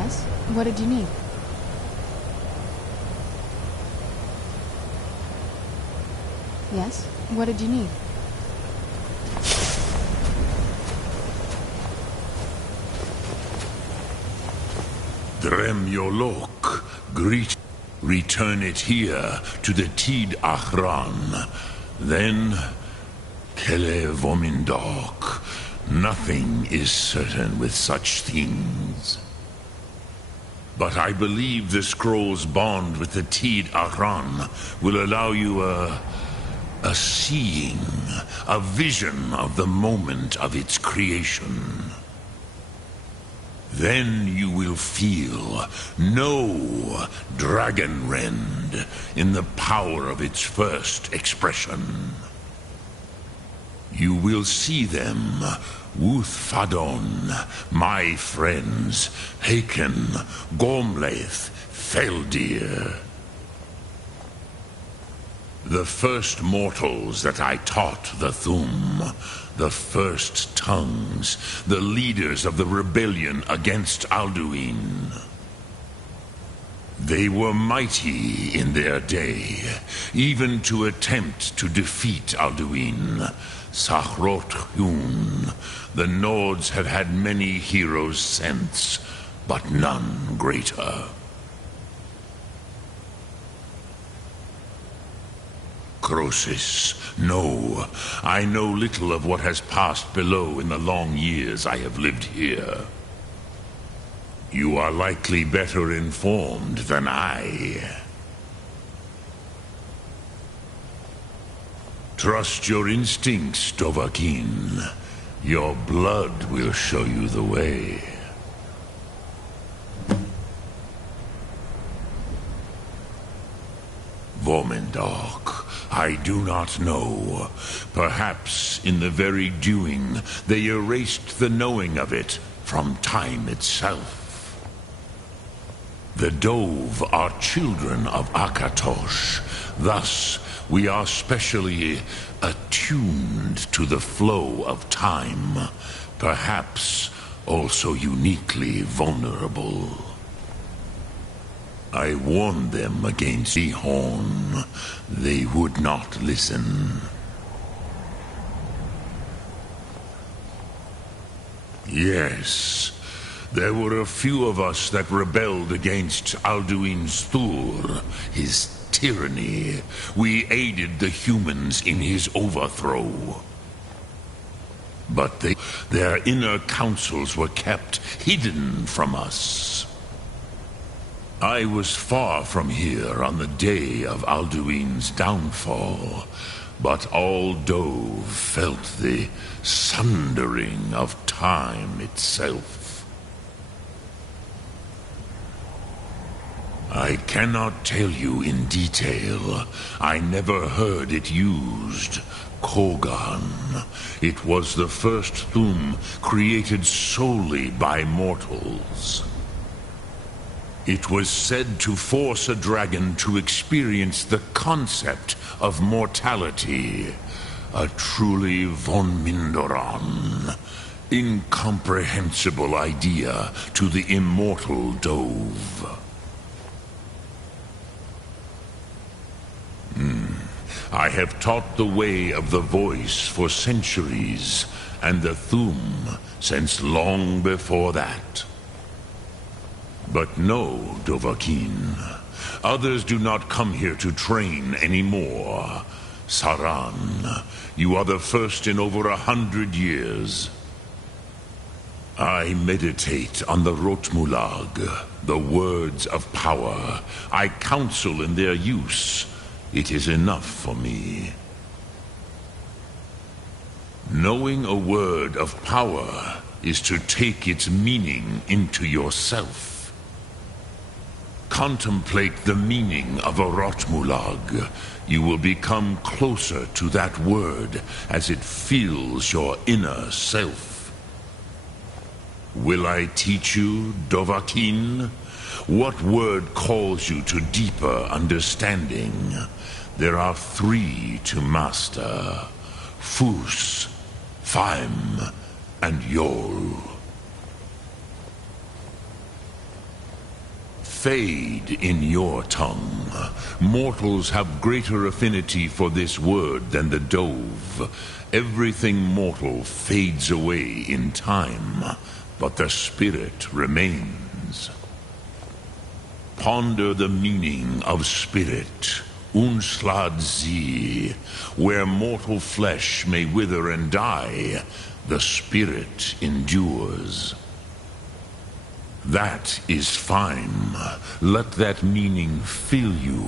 Yes? What did you need? Yes? What did you need? Dremyolok, greet. Return it here to the Tid Achran. Then, Kele Vomindok. Nothing is certain with such things. But I believe the scroll's bond with the Tid Achran will allow you a seeing, a vision of the moment of its creation. Then you will feel, know Dragonrend in the power of its first expression. You will see them, Wuthfadon, my friends, Haken, Gormlaith, Feldir. The first mortals that I taught the Thum, the first tongues, the leaders of the rebellion against Alduin. They were mighty in their day, even to attempt to defeat Alduin. Sahrot-Hun, the Nords have had many heroes since, but none greater. Crosis, no. I know little of what has passed below in the long years I have lived here. You are likely better informed than I. Trust your instincts, Dovahkiin. Your blood will show you the way. Vomindok, I do not know. Perhaps in the very doing, they erased the knowing of it from time itself. The Dove are children of Akatosh. Thus, we are specially attuned to the flow of time. Perhaps also uniquely vulnerable. I warned them against the horn. They would not listen. Yes, there were a few of us that rebelled against Alduin's Thur, his tyranny. We aided the humans in his overthrow. But their inner counsels were kept hidden from us. I was far from here on the day of Alduin's downfall, but all Dove felt the sundering of time itself. I cannot tell you in detail. I never heard it used. Kogan. It was the first Thum created solely by mortals. It was said to force a dragon to experience the concept of mortality. A truly von Mindoran. Incomprehensible idea to the immortal Dove. I have taught the way of the voice for centuries, and the Thum since long before that. But no, Dovahkiin. Others do not come here to train anymore. Saran, you are the first in over 100 years. I meditate on the Rotmulag, the words of power. I counsel in their use. It is enough for me. Knowing a word of power is to take its meaning into yourself. Contemplate the meaning of a Rotmulag. You will become closer to that word as it fills your inner self. Will I teach you, Dovahkiin? What word calls you to deeper understanding? There are 3 to master. Fus, Faim, and Yol. fade in your tongue. Mortals have greater affinity for this word than the dove. Everything mortal fades away in time, but the spirit remains. Ponder the meaning of spirit, Unslad Sie. Where mortal flesh may wither and die, the spirit endures. That is fine. Let that meaning fill you,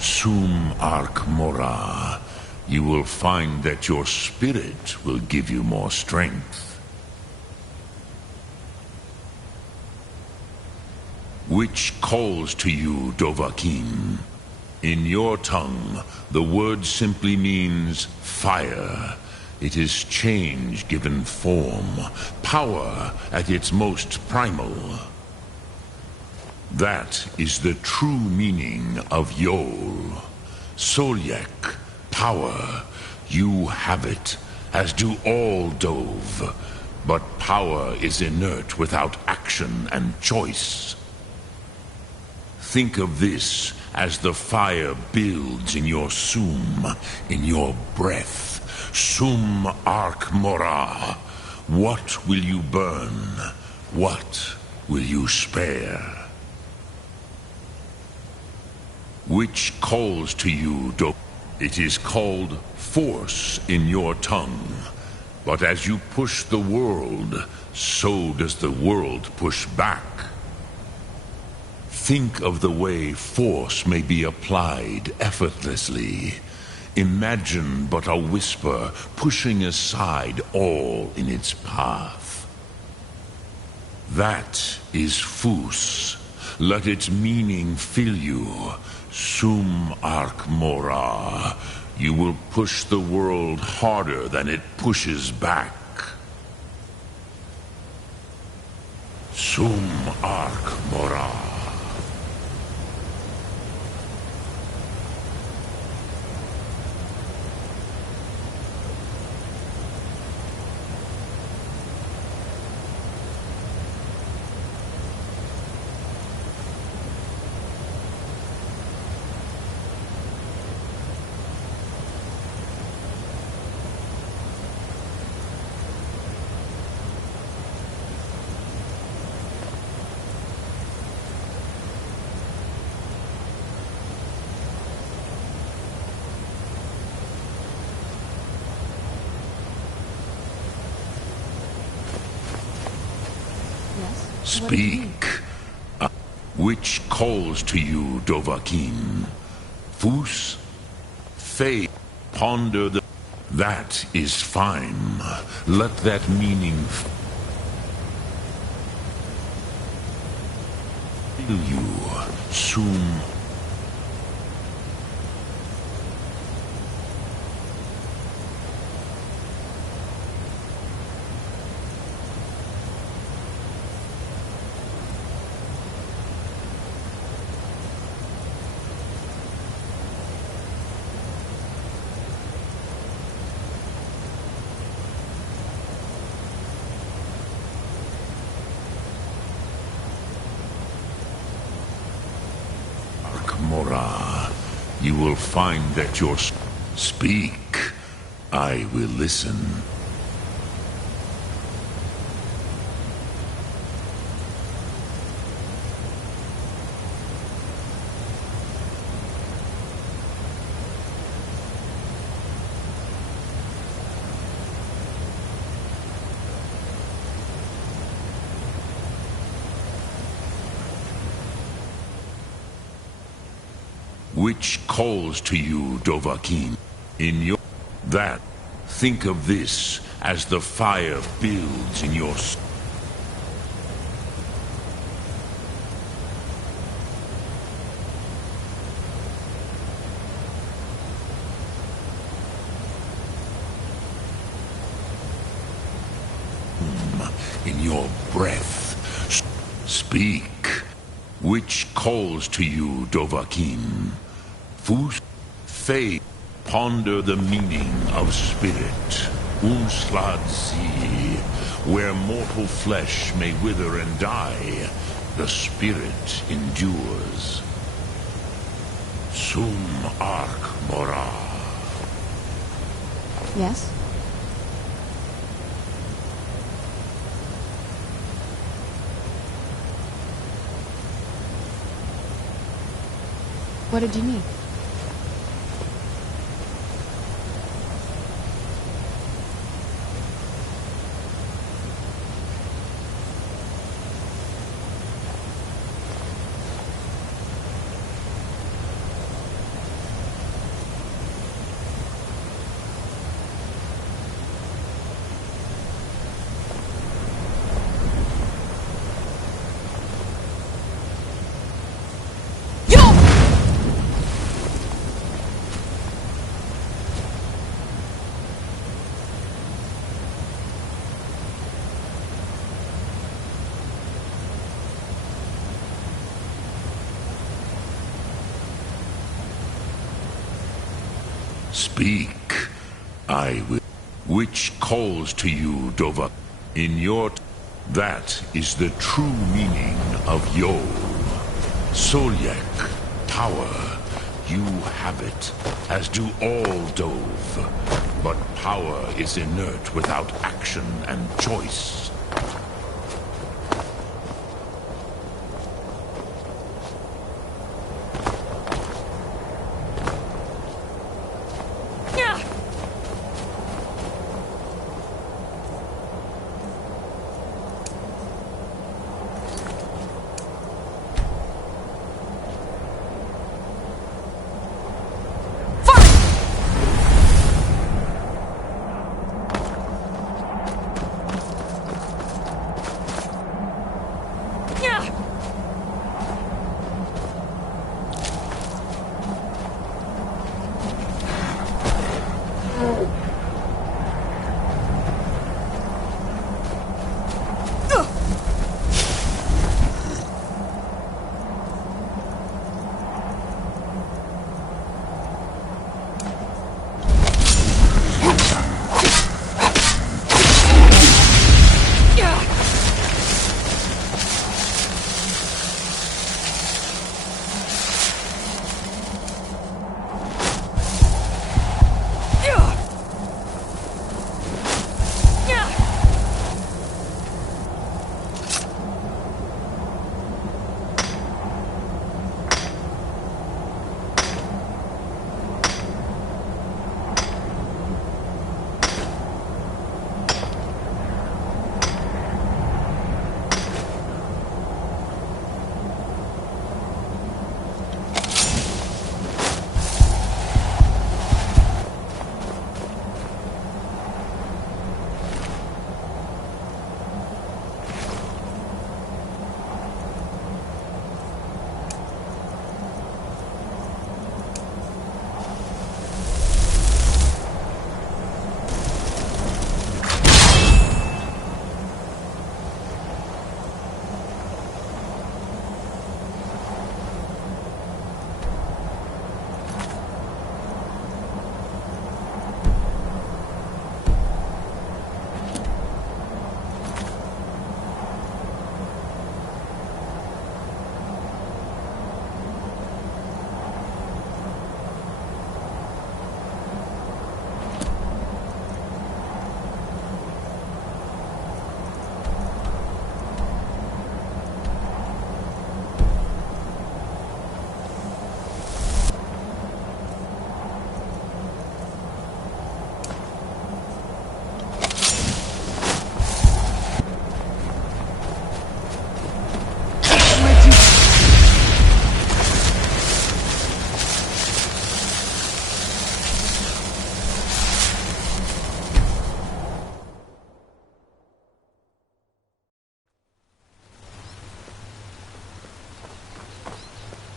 Sum Ark Mora. You will find that your spirit will give you more strength. Which calls to you, Dovahkiin? In your tongue, the word simply means fire. It is change given form, power at its most primal. That is the true meaning of Yol. Solyek, power. You have it, as do all Dove. But power is inert without action and choice. Think of this as the fire builds in your Sum, in your breath. Sum Ark Mora. What will you burn? What will you spare? Which calls to you, It is called force in your tongue. But as you push the world, so does the world push back. Think of the way force may be applied effortlessly. Imagine but a whisper pushing aside all in its path. That is Fus. Let its meaning fill you, Sum Ark Mora. You will push the world harder than it pushes back. Sum Ark Mora. Speak. Which calls to you, Dovahkiin? Fus? Faith. Ponder the... That is fine. Let that meaning fill you, Sum. Mora, you will find that your... Speak. I will listen. Which calls to you, Dovahkiin? In your... That. Think of this as the fire builds in your... in your breath. Speak. Which calls to you, Dovahkiin? Fus? Faith. Ponder the meaning of spirit. Unslad Sie. Where mortal flesh may wither and die, The spirit endures. Sum arc mora. Yes? What did you need? Speak, I will. Which calls to you, Dova? In your... That is the true meaning of Yo. Solyek, power. You have it, as do all Dove. But power is inert without action and choice.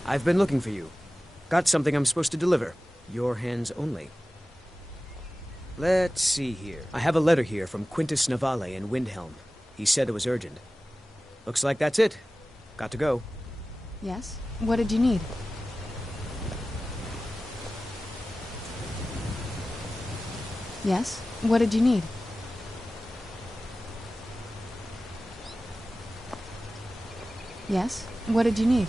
I've been looking for you. Got something I'm supposed to deliver. Your hands only. Let's see here. I have a letter here from Quintus Navale in Windhelm. He said it was urgent. Looks like that's it. Got to go. Yes? What did you need? Yes? What did you need? Yes? What did you need?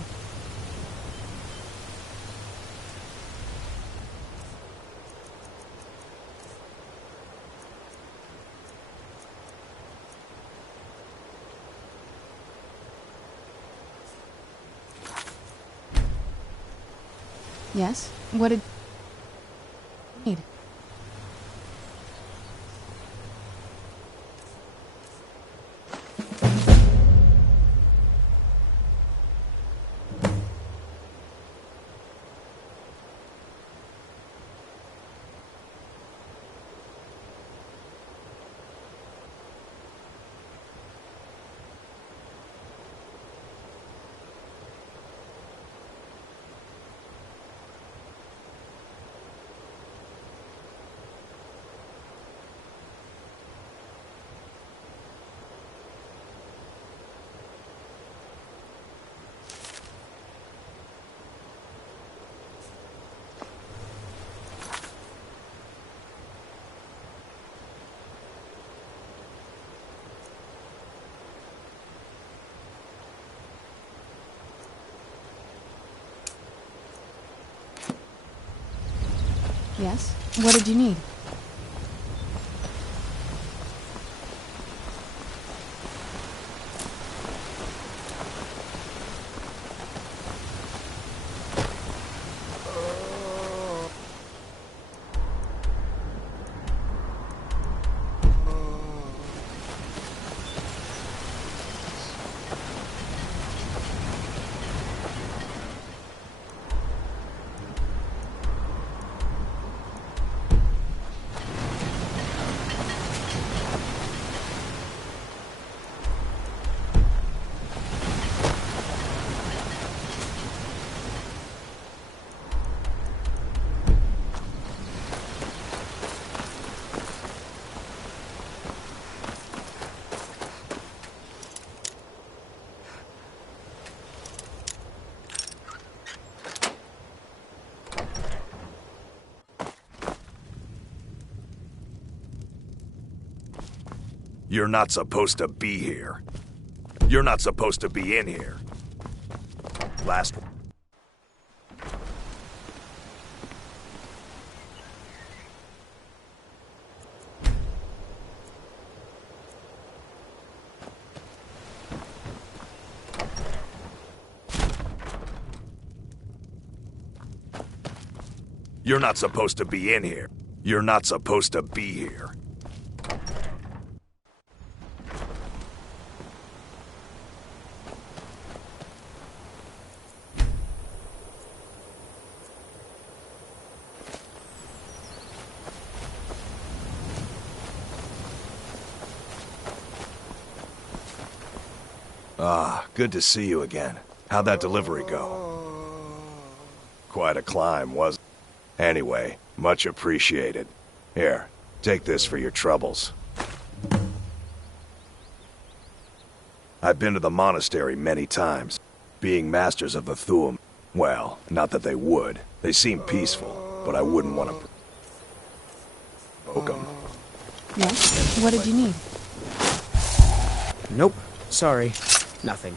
Yes? What did you need? Yes? What did you need? You're not supposed to be here. You're not supposed to be in here. Last one. You're not supposed to be in here. You're not supposed to be here. Ah, good to see you again. How'd that delivery go? Quite a climb, wasn't it? Anyway, much appreciated. Here, take this for your troubles. I've been to the monastery many times. Being masters of the Thuum, well, not that they would. They seem peaceful, but I wouldn't want to provoke them. Yes? What did you need? Nope. Sorry. Nothing.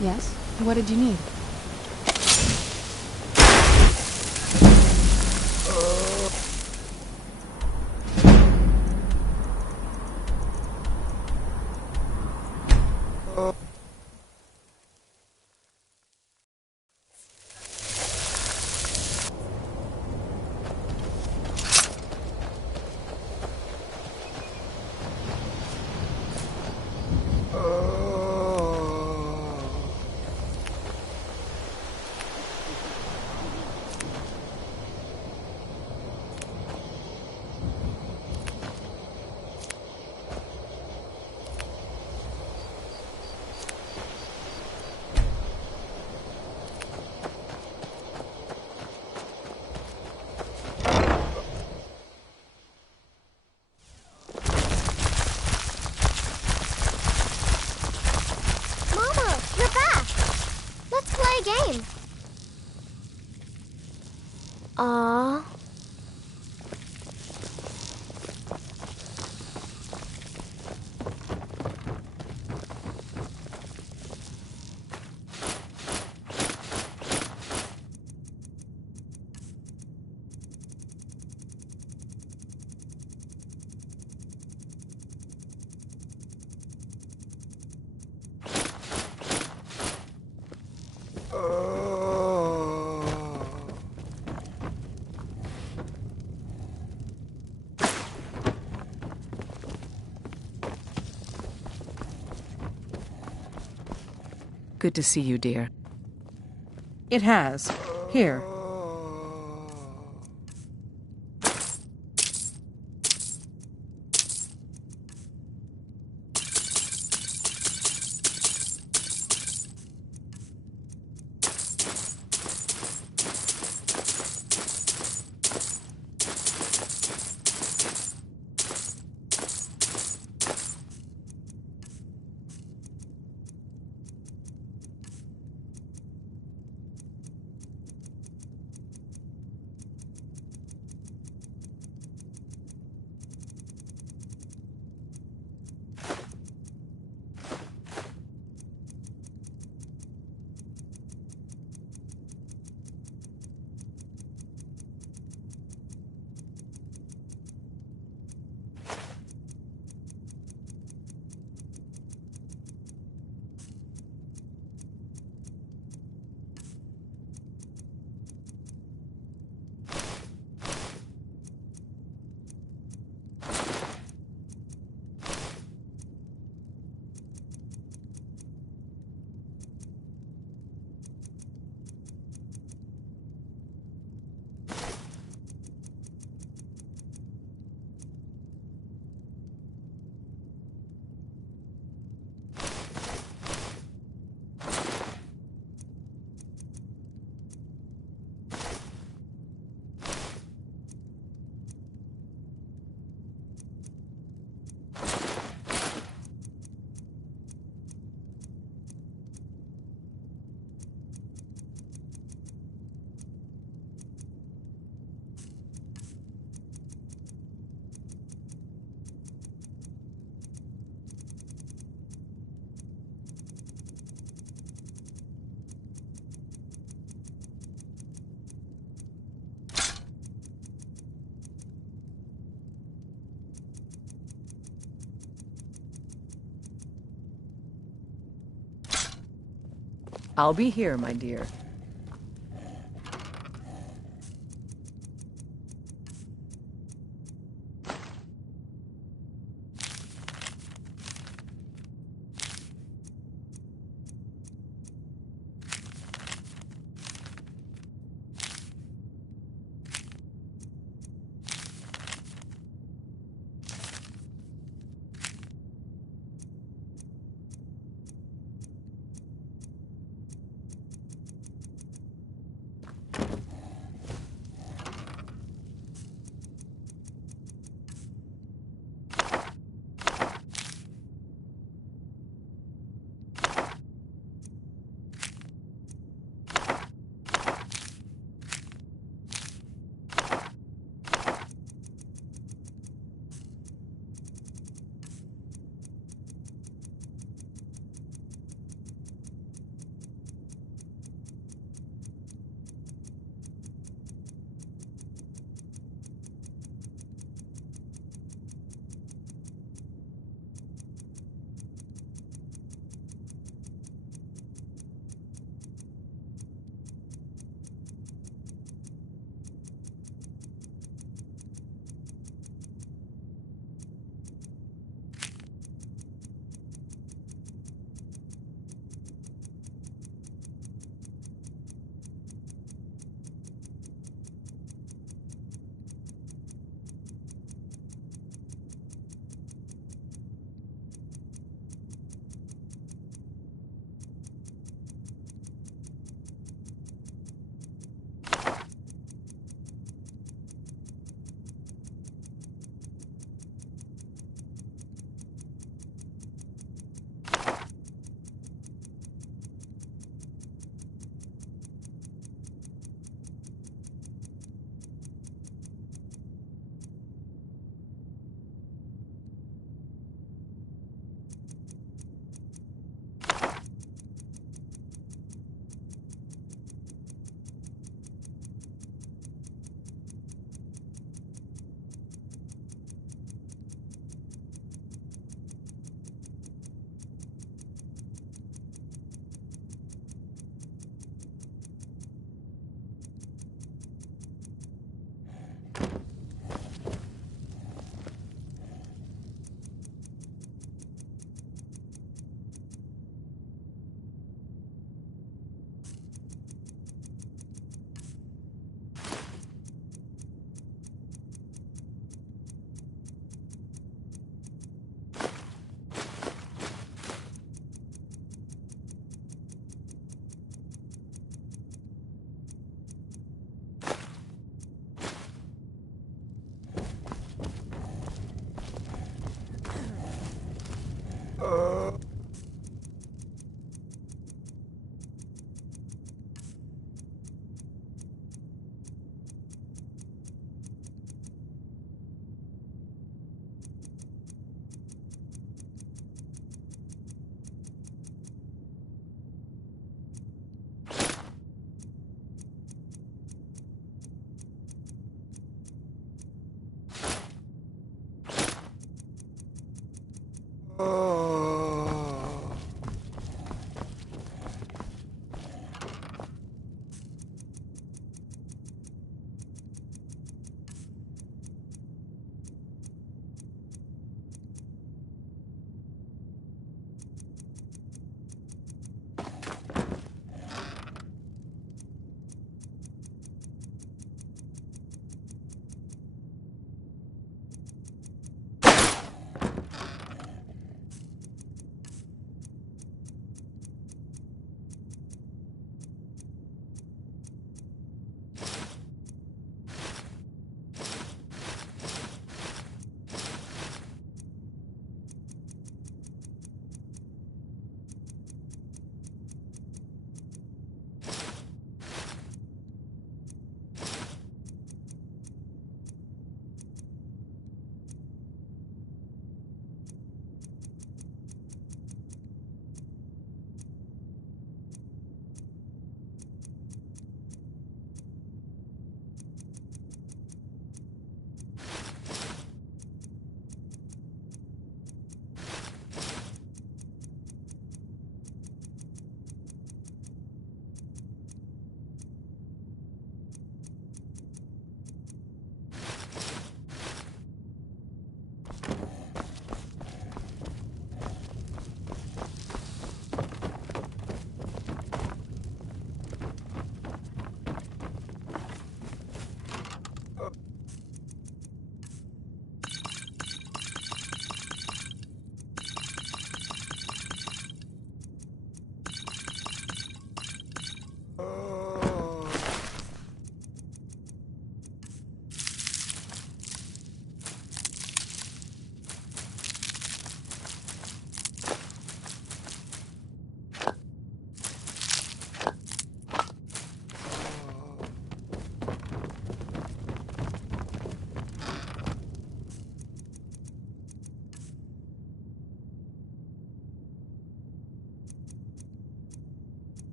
Yes? What did you need? game. Aww. Good to see you, dear. It has. Here. I'll be here, my dear.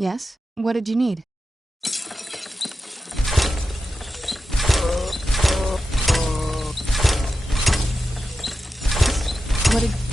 Yes? What did you need? What did...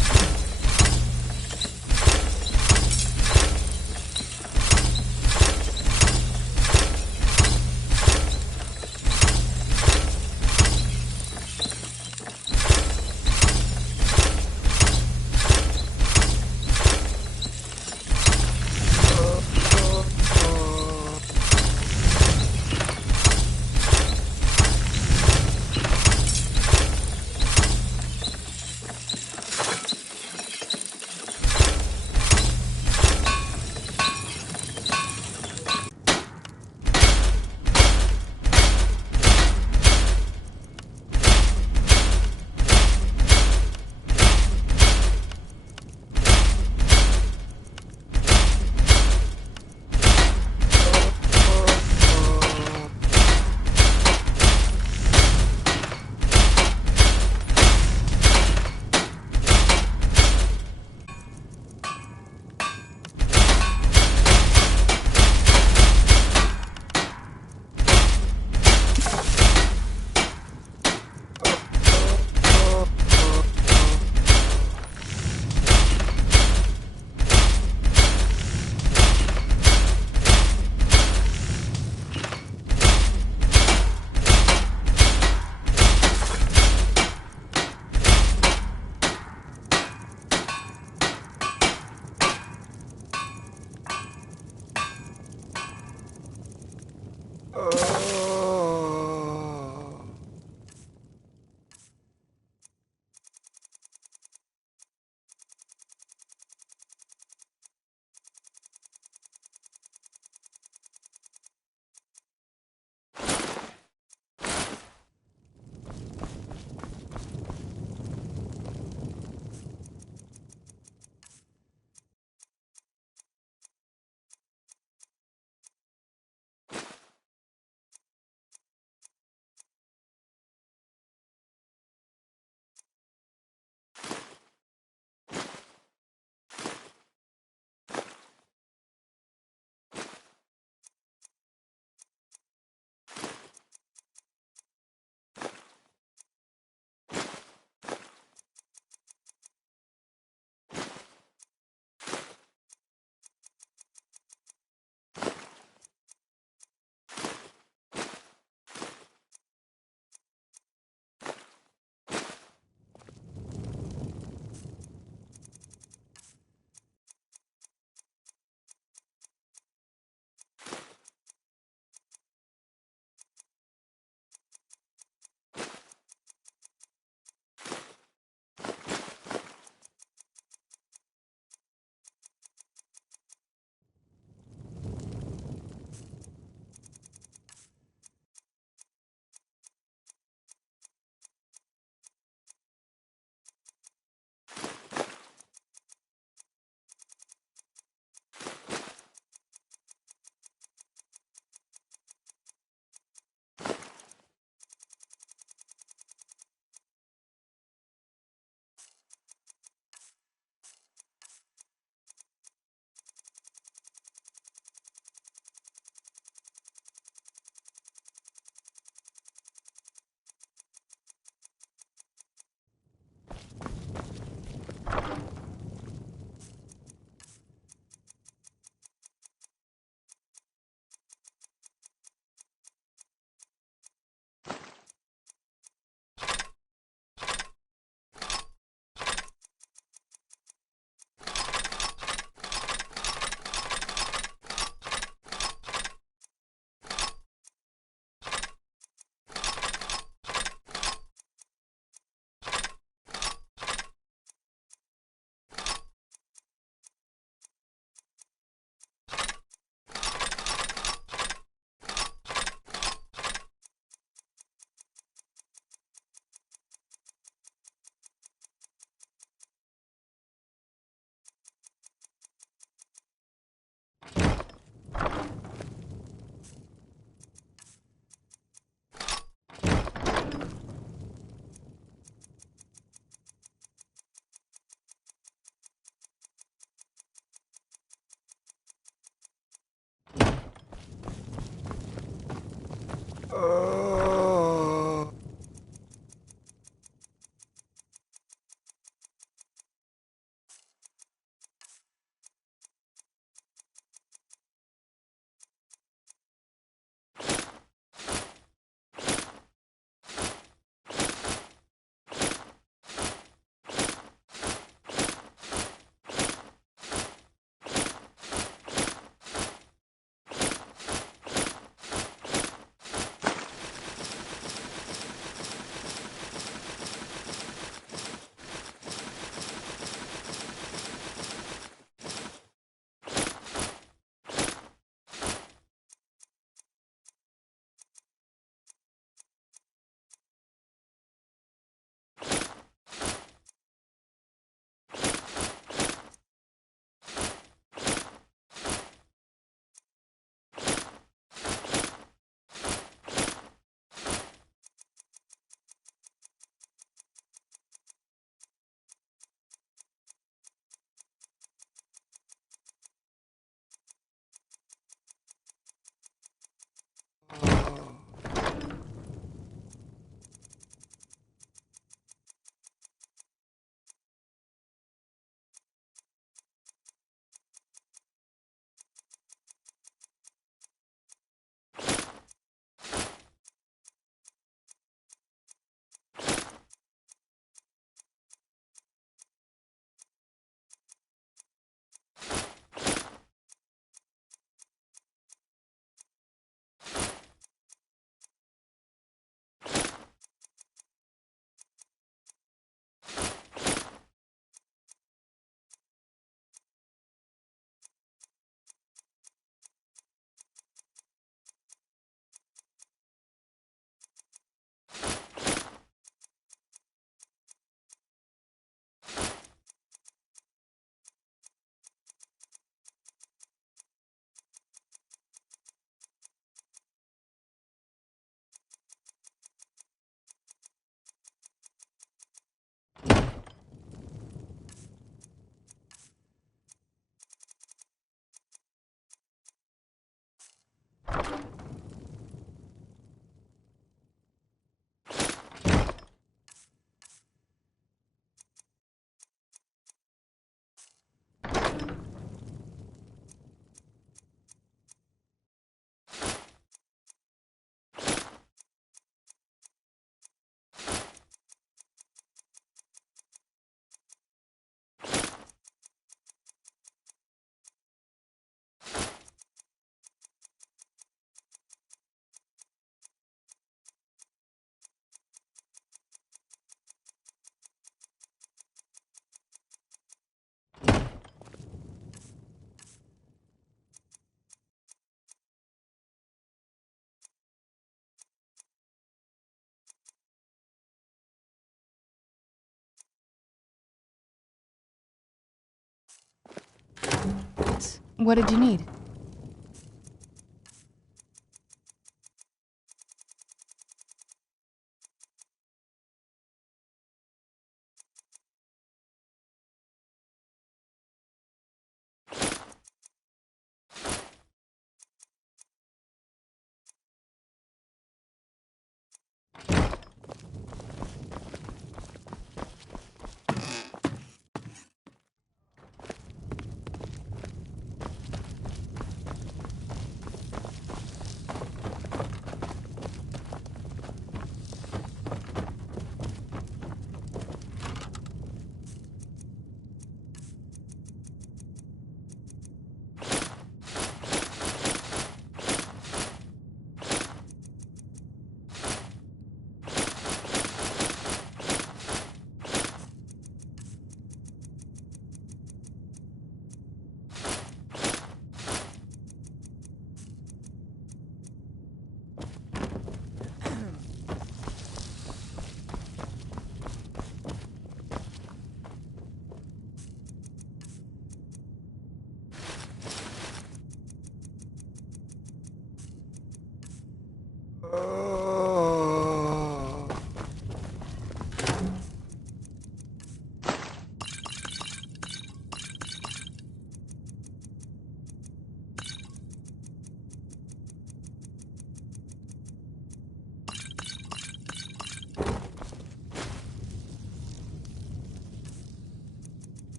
What did you need?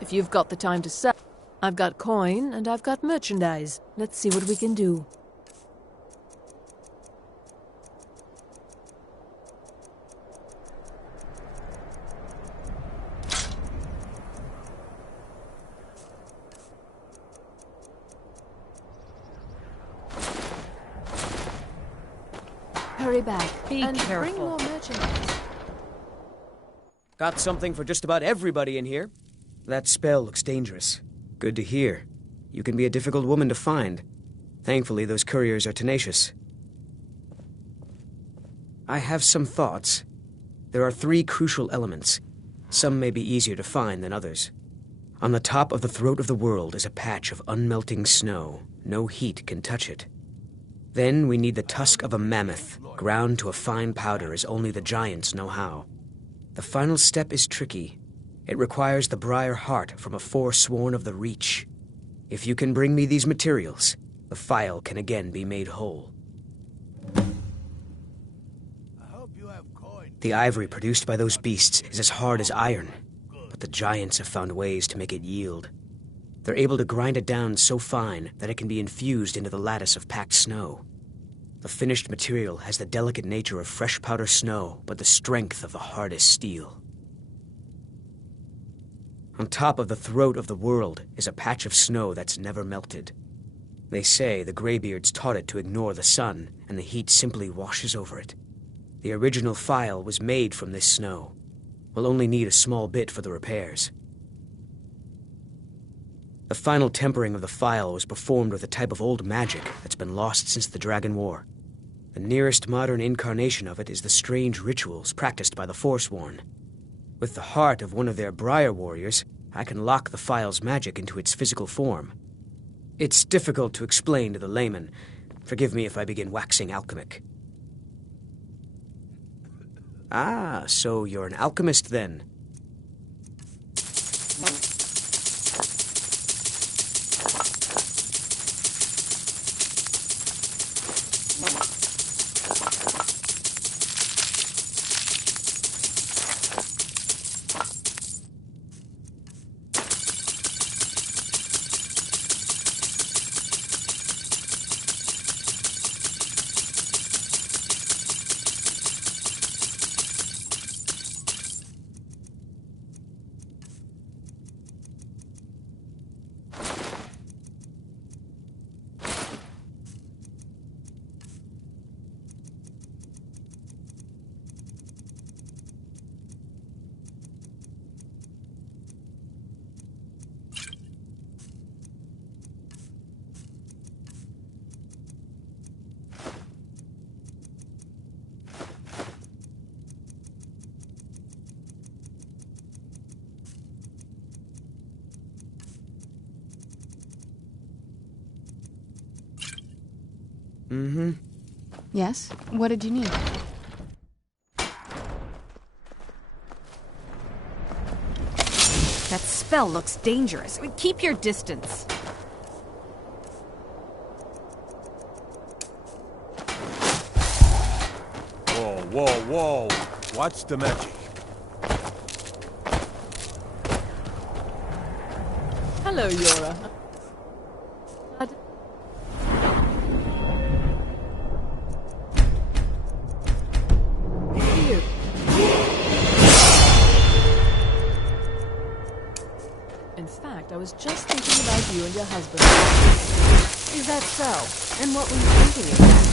If you've got the time to sell, I've got coin and I've got merchandise. Let's see what we can do. Hurry back. Be and careful. Bring more merchandise. Got something for just about everybody in here. That spell looks dangerous. Good to hear. You can be a difficult woman to find. Thankfully, those couriers are tenacious. I have some thoughts. There are 3 crucial elements. Some may be easier to find than others. On the top of the throat of the world is a patch of unmelting snow. No heat can touch it. Then we need the tusk of a mammoth, ground to a fine powder as only the giants know how. The final step is tricky. It requires the briar heart from a forsworn of the Reach. If you can bring me these materials, the phial can again be made whole. The ivory produced by those beasts is as hard as iron, but the giants have found ways to make it yield. They're able to grind it down so fine that it can be infused into the lattice of packed snow. The finished material has the delicate nature of fresh powder snow, but the strength of the hardest steel. On top of the throat of the world is a patch of snow that's never melted. They say the Greybeards taught it to ignore the sun, and the heat simply washes over it. The original file was made from this snow. We'll only need a small bit for the repairs. The final tempering of the file was performed with a type of old magic that's been lost since the Dragon War. The nearest modern incarnation of it is the strange rituals practiced by the Forsworn. With the heart of one of their Briar warriors, I can lock the file's magic into its physical form. It's difficult to explain to the layman. Forgive me if I begin waxing alchemic. Ah, so you're an alchemist then? Yes? What did you need? That spell looks dangerous. Keep your distance. Whoa, whoa, whoa! What's the magic? Hello, Yora. In fact, I was just thinking about you and your husband. Is that so? And what were you thinking exactly?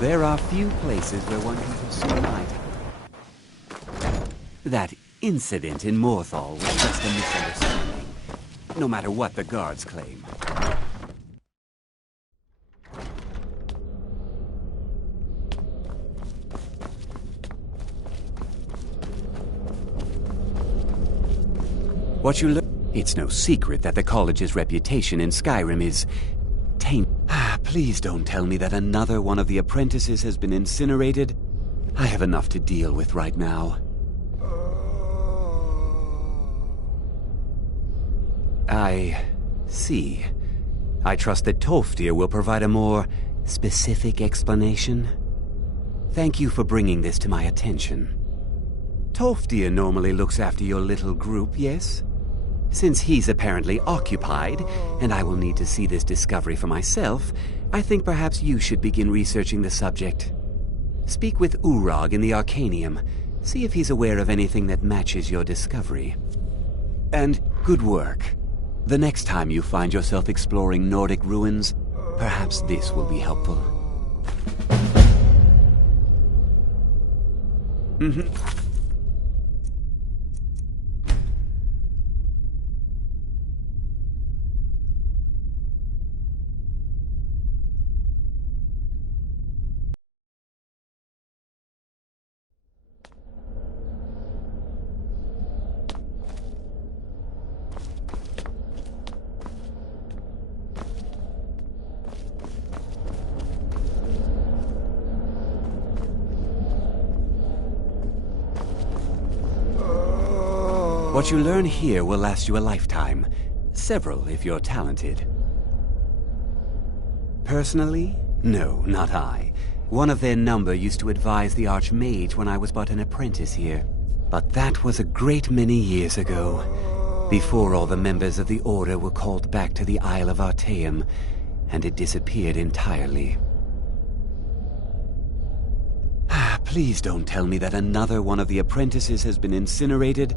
There are few places where one can pursue light. That incident in Morthal was just a misunderstanding, no matter what the guards claim. What you learn? It's no secret that the college's reputation in Skyrim is tainted. Please don't tell me that another one of the apprentices has been incinerated. I have enough to deal with right now. I see. I trust that Tolfdir will provide a more specific explanation. Thank you for bringing this to my attention. Tolfdir normally looks after your little group, yes? Since he's apparently occupied, and I will need to see this discovery for myself, I think perhaps you should begin researching the subject. Speak with Urag in the Arcanium. See if he's aware of anything that matches your discovery. And good work. The next time you find yourself exploring Nordic ruins, perhaps this will be helpful. What you learn here will last you a lifetime. Several, if you're talented. Personally? No, not I. One of their number used to advise the Archmage when I was but an apprentice here. But that was a great many years ago, before all the members of the Order were called back to the Isle of Artaeum, and it disappeared entirely. Please don't tell me that another one of the apprentices has been incinerated.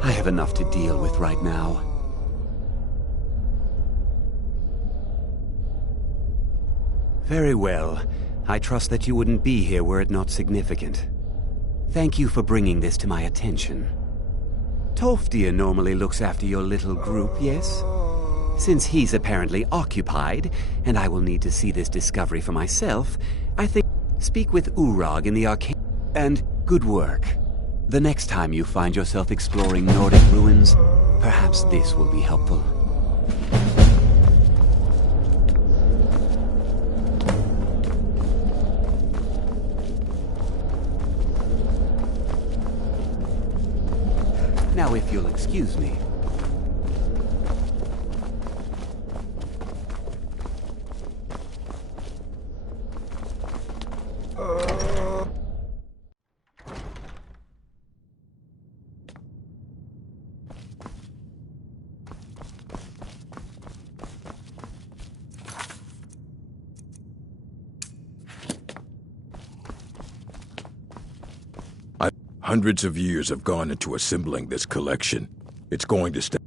I have enough to deal with right now. Very well. I trust that you wouldn't be here were it not significant. Thank you for bringing this to my attention. Tolfdir normally looks after your little group, yes? Since he's apparently occupied, and I will need to see this discovery for myself, I think speak with Urag in the arcade. And good work. The next time you find yourself exploring Nordic ruins, perhaps this will be helpful. Now, if you'll excuse me. Hundreds of years have gone into assembling this collection. It's going to stay.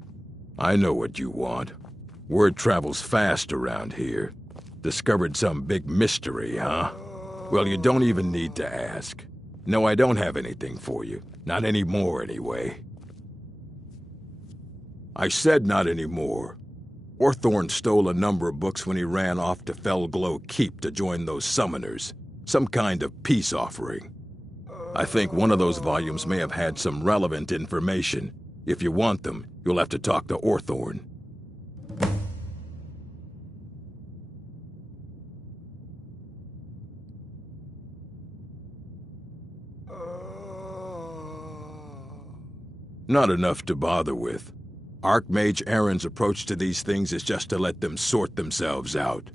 I know what you want. Word travels fast around here. Discovered some big mystery, huh? Well, you don't even need to ask. No, I don't have anything for you. Not anymore, anyway. I said not anymore. Orthorn stole a number of books when he ran off to Felglow Keep to join those summoners. Some kind of peace offering. I think one of those volumes may have had some relevant information. If you want them, you'll have to talk to Orthorn. Not enough to bother with. Archmage Aaron's approach to these things is just to let them sort themselves out.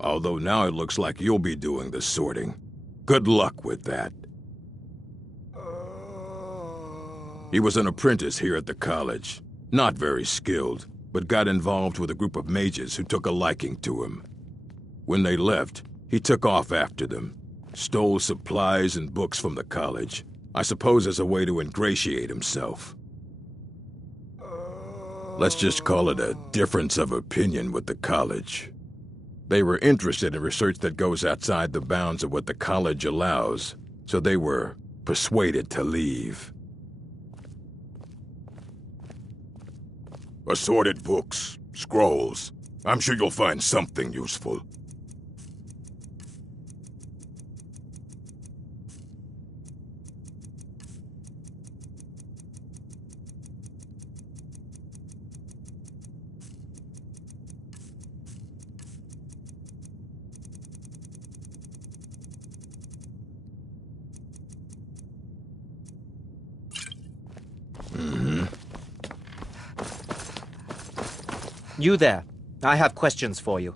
Although now it looks like you'll be doing the sorting. Good luck with that. He was an apprentice here at the college. Not very skilled, but got involved with a group of mages who took a liking to him. When they left, he took off after them. Stole supplies and books from the college. I suppose as a way to ingratiate himself. Let's just call it a difference of opinion with the college. They were interested in research that goes outside the bounds of what the college allows, so they were persuaded to leave. Assorted books, scrolls. I'm sure you'll find something useful. You there. I have questions for you.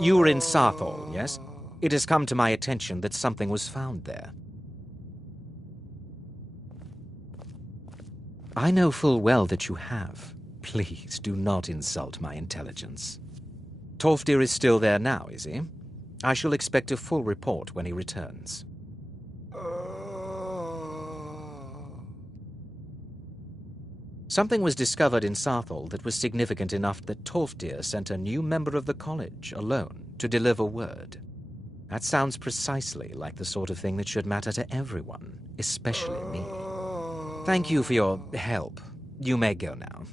You were in Sarthol, yes? It has come to my attention that something was found there. I know full well that you have. Please do not insult my intelligence. Tolfdir is still there now, is he? I shall expect a full report when he returns. Something was discovered in Sarthol that was significant enough that Tolfdir sent a new member of the college, alone, to deliver word. That sounds precisely like the sort of thing that should matter to everyone, especially me. Thank you for your help. You may go now.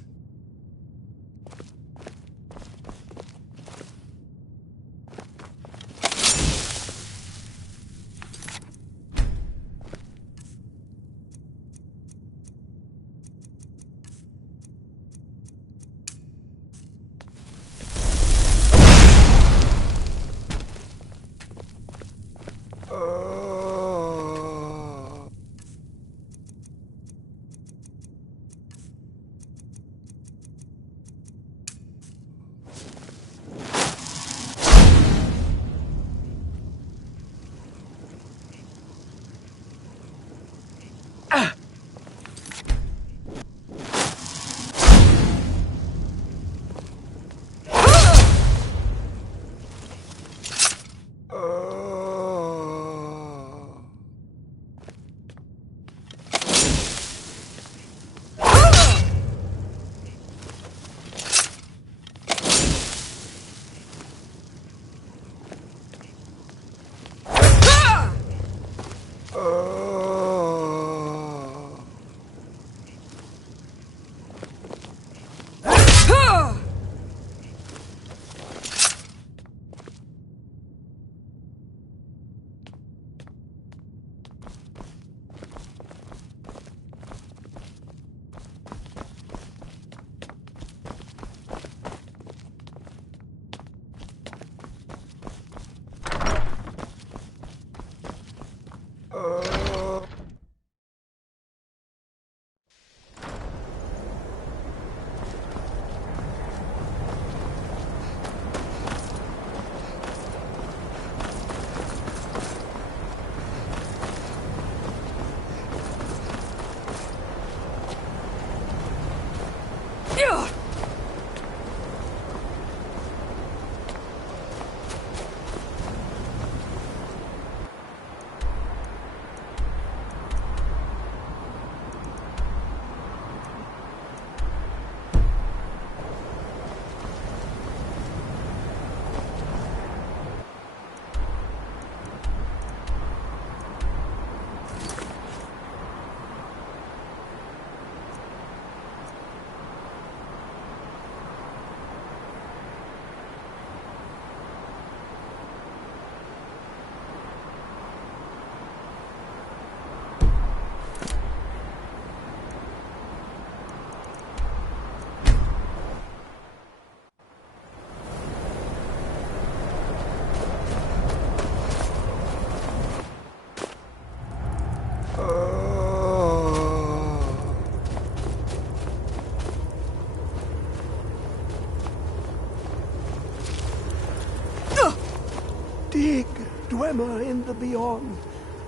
Dwemer in the beyond.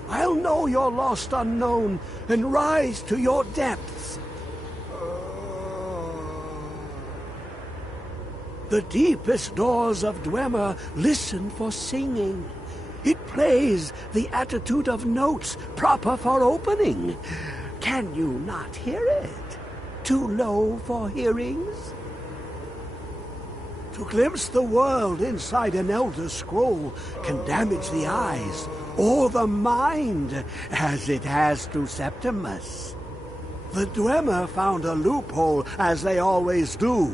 I'll know your lost unknown and rise to your depths. The deepest doors of Dwemer listen for singing. It plays the attitude of notes proper for opening. Can you not hear it? Too low for hearings? To glimpse the world inside an Elder Scroll can damage the eyes or the mind, as it has to Septimus. The Dwemer found a loophole, as they always do,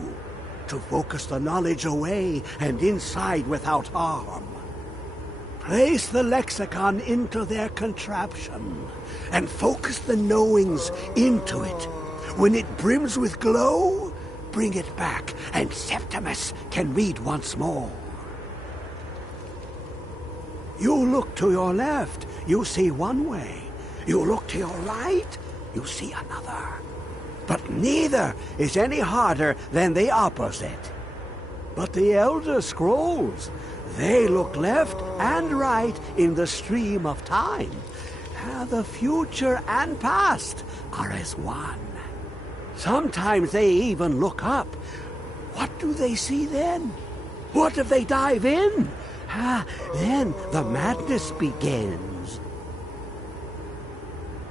to focus the knowledge away and inside without harm. Place the lexicon into their contraption, and focus the knowings into it. When it brims with glow, bring it back, and Septimus can read once more. You look to your left, you see one way. You look to your right, you see another. But neither is any harder than the opposite. But the Elder Scrolls, they look left and right in the stream of time. The future and past are as one. Sometimes they even look up. What do they see then? What if they dive in? Then the madness begins.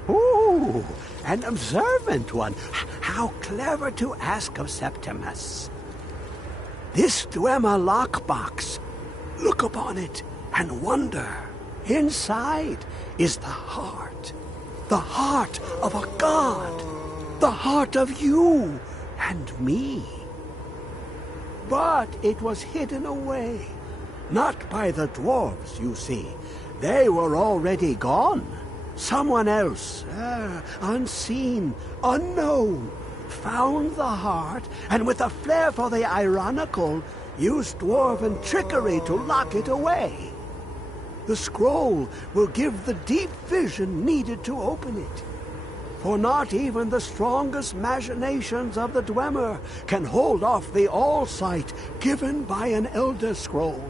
Ooh, an observant one. How clever to ask of Septimus. This Dwemer lockbox. Look upon it and wonder. Inside is the heart of a god, the heart of you and me. But it was hidden away, not by the dwarves, you see. They were already gone. Someone else, unseen, unknown, found the heart, and with a flair for the ironical, used dwarven trickery to lock it away. The scroll will give the deep vision needed to open it. For not even the strongest machinations of the Dwemer can hold off the all-sight given by an Elder Scroll.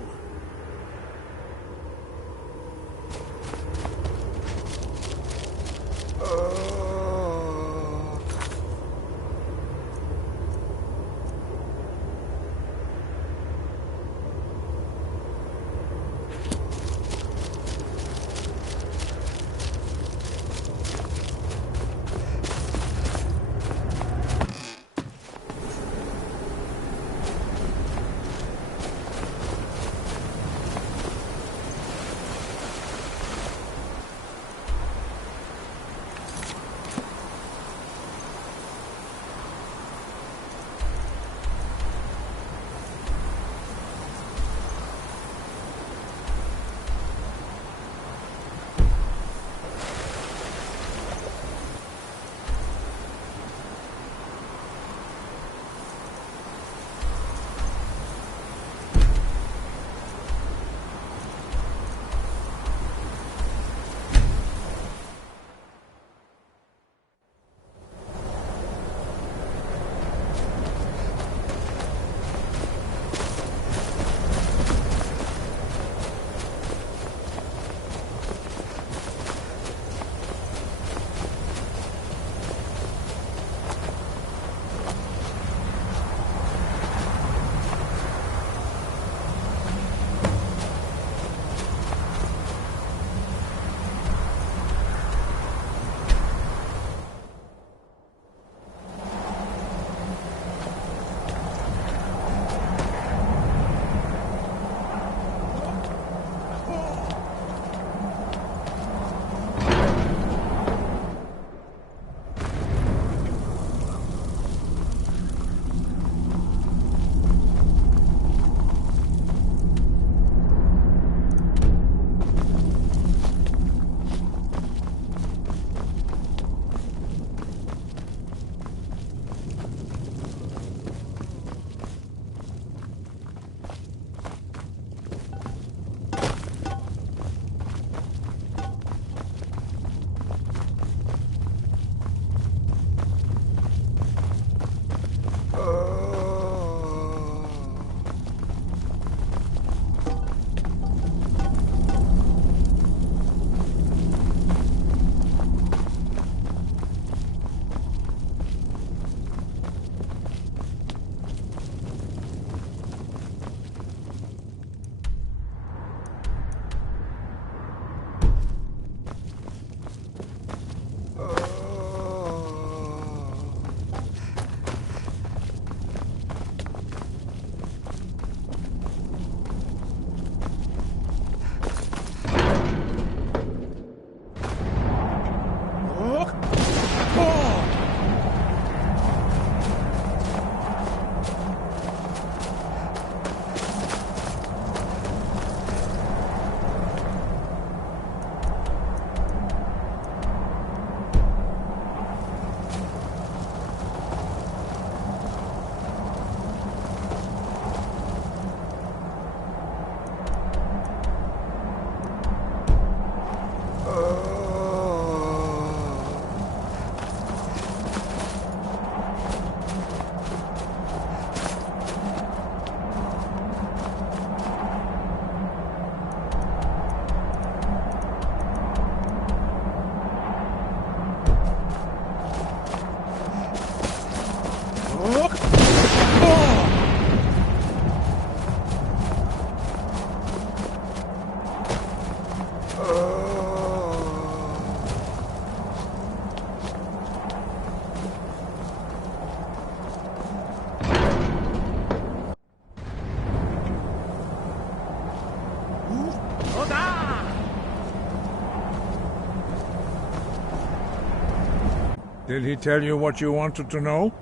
Did he tell you what you wanted to know?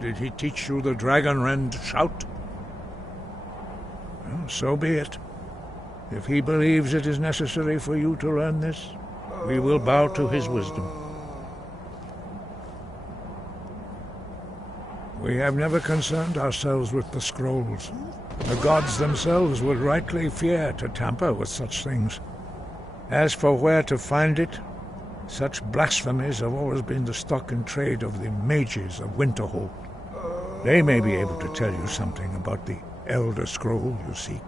Did he teach you the Dragon Rend shout? Well, so be it. If he believes it is necessary for you to learn this, we will bow to his wisdom. We have never concerned ourselves with the scrolls. The gods themselves would rightly fear to tamper with such things. As for where to find it, such blasphemies have always been the stock and trade of the mages of Winterhold. They may be able to tell you something about the Elder Scroll you seek.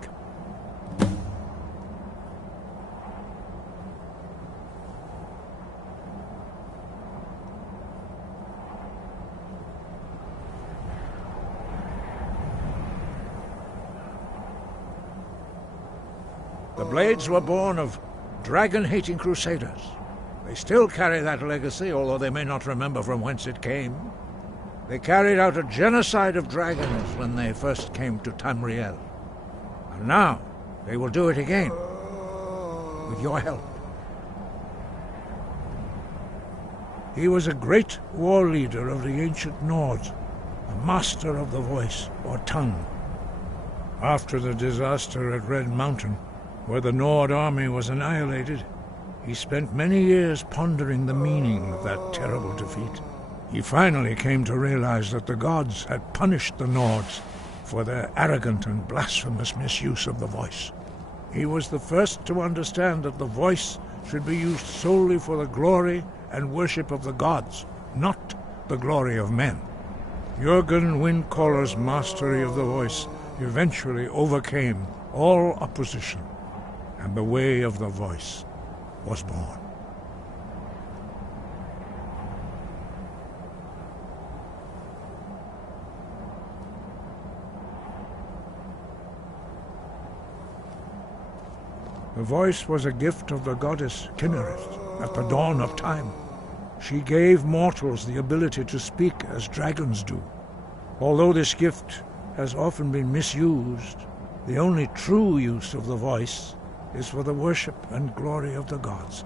The Blades were born of dragon-hating crusaders. They still carry that legacy, although they may not remember from whence it came. They carried out a genocide of dragons when they first came to Tamriel. And now, they will do it again, with your help. He was a great war leader of the ancient Nords, a master of the voice, or tongue. After the disaster at Red Mountain, where the Nord army was annihilated, he spent many years pondering the meaning of that terrible defeat. He finally came to realize that the gods had punished the Nords for their arrogant and blasphemous misuse of the voice. He was the first to understand that the voice should be used solely for the glory and worship of the gods, not the glory of men. Jürgen Windcaller's mastery of the voice eventually overcame all opposition, and the way of the voice was born. The voice was a gift of the goddess Kinnereth at the dawn of time. She gave mortals the ability to speak as dragons do. Although this gift has often been misused, the only true use of the voice is for the worship and glory of the gods.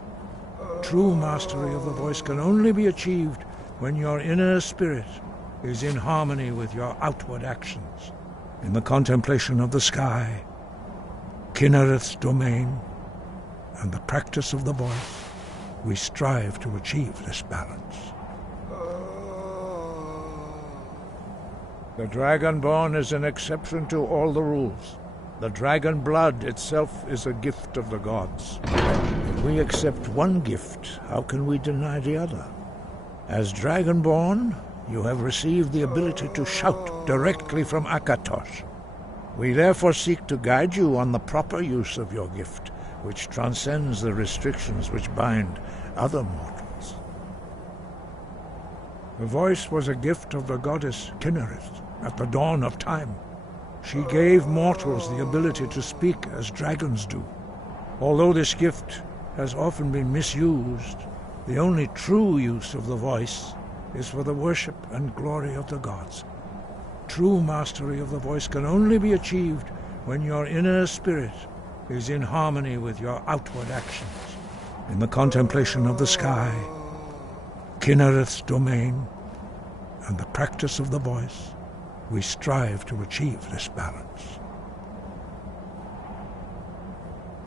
True mastery of the voice can only be achieved when your inner spirit is in harmony with your outward actions. In the contemplation of the sky, Kinnereth's domain, and the practice of the voice, we strive to achieve this balance. The Dragonborn is an exception to all the rules. The dragon blood itself is a gift of the gods. If we accept one gift, how can we deny the other? As Dragonborn, you have received the ability to shout directly from Akatosh. We therefore seek to guide you on the proper use of your gift, which transcends the restrictions which bind other mortals. The voice was a gift of the goddess Kinnereth at the dawn of time. She gave mortals the ability to speak as dragons do. Although this gift has often been misused, the only true use of the voice is for the worship and glory of the gods. True mastery of the voice can only be achieved when your inner spirit is in harmony with your outward actions. In the contemplation of the sky, Kinnereth's domain, and the practice of the voice, we strive to achieve this balance.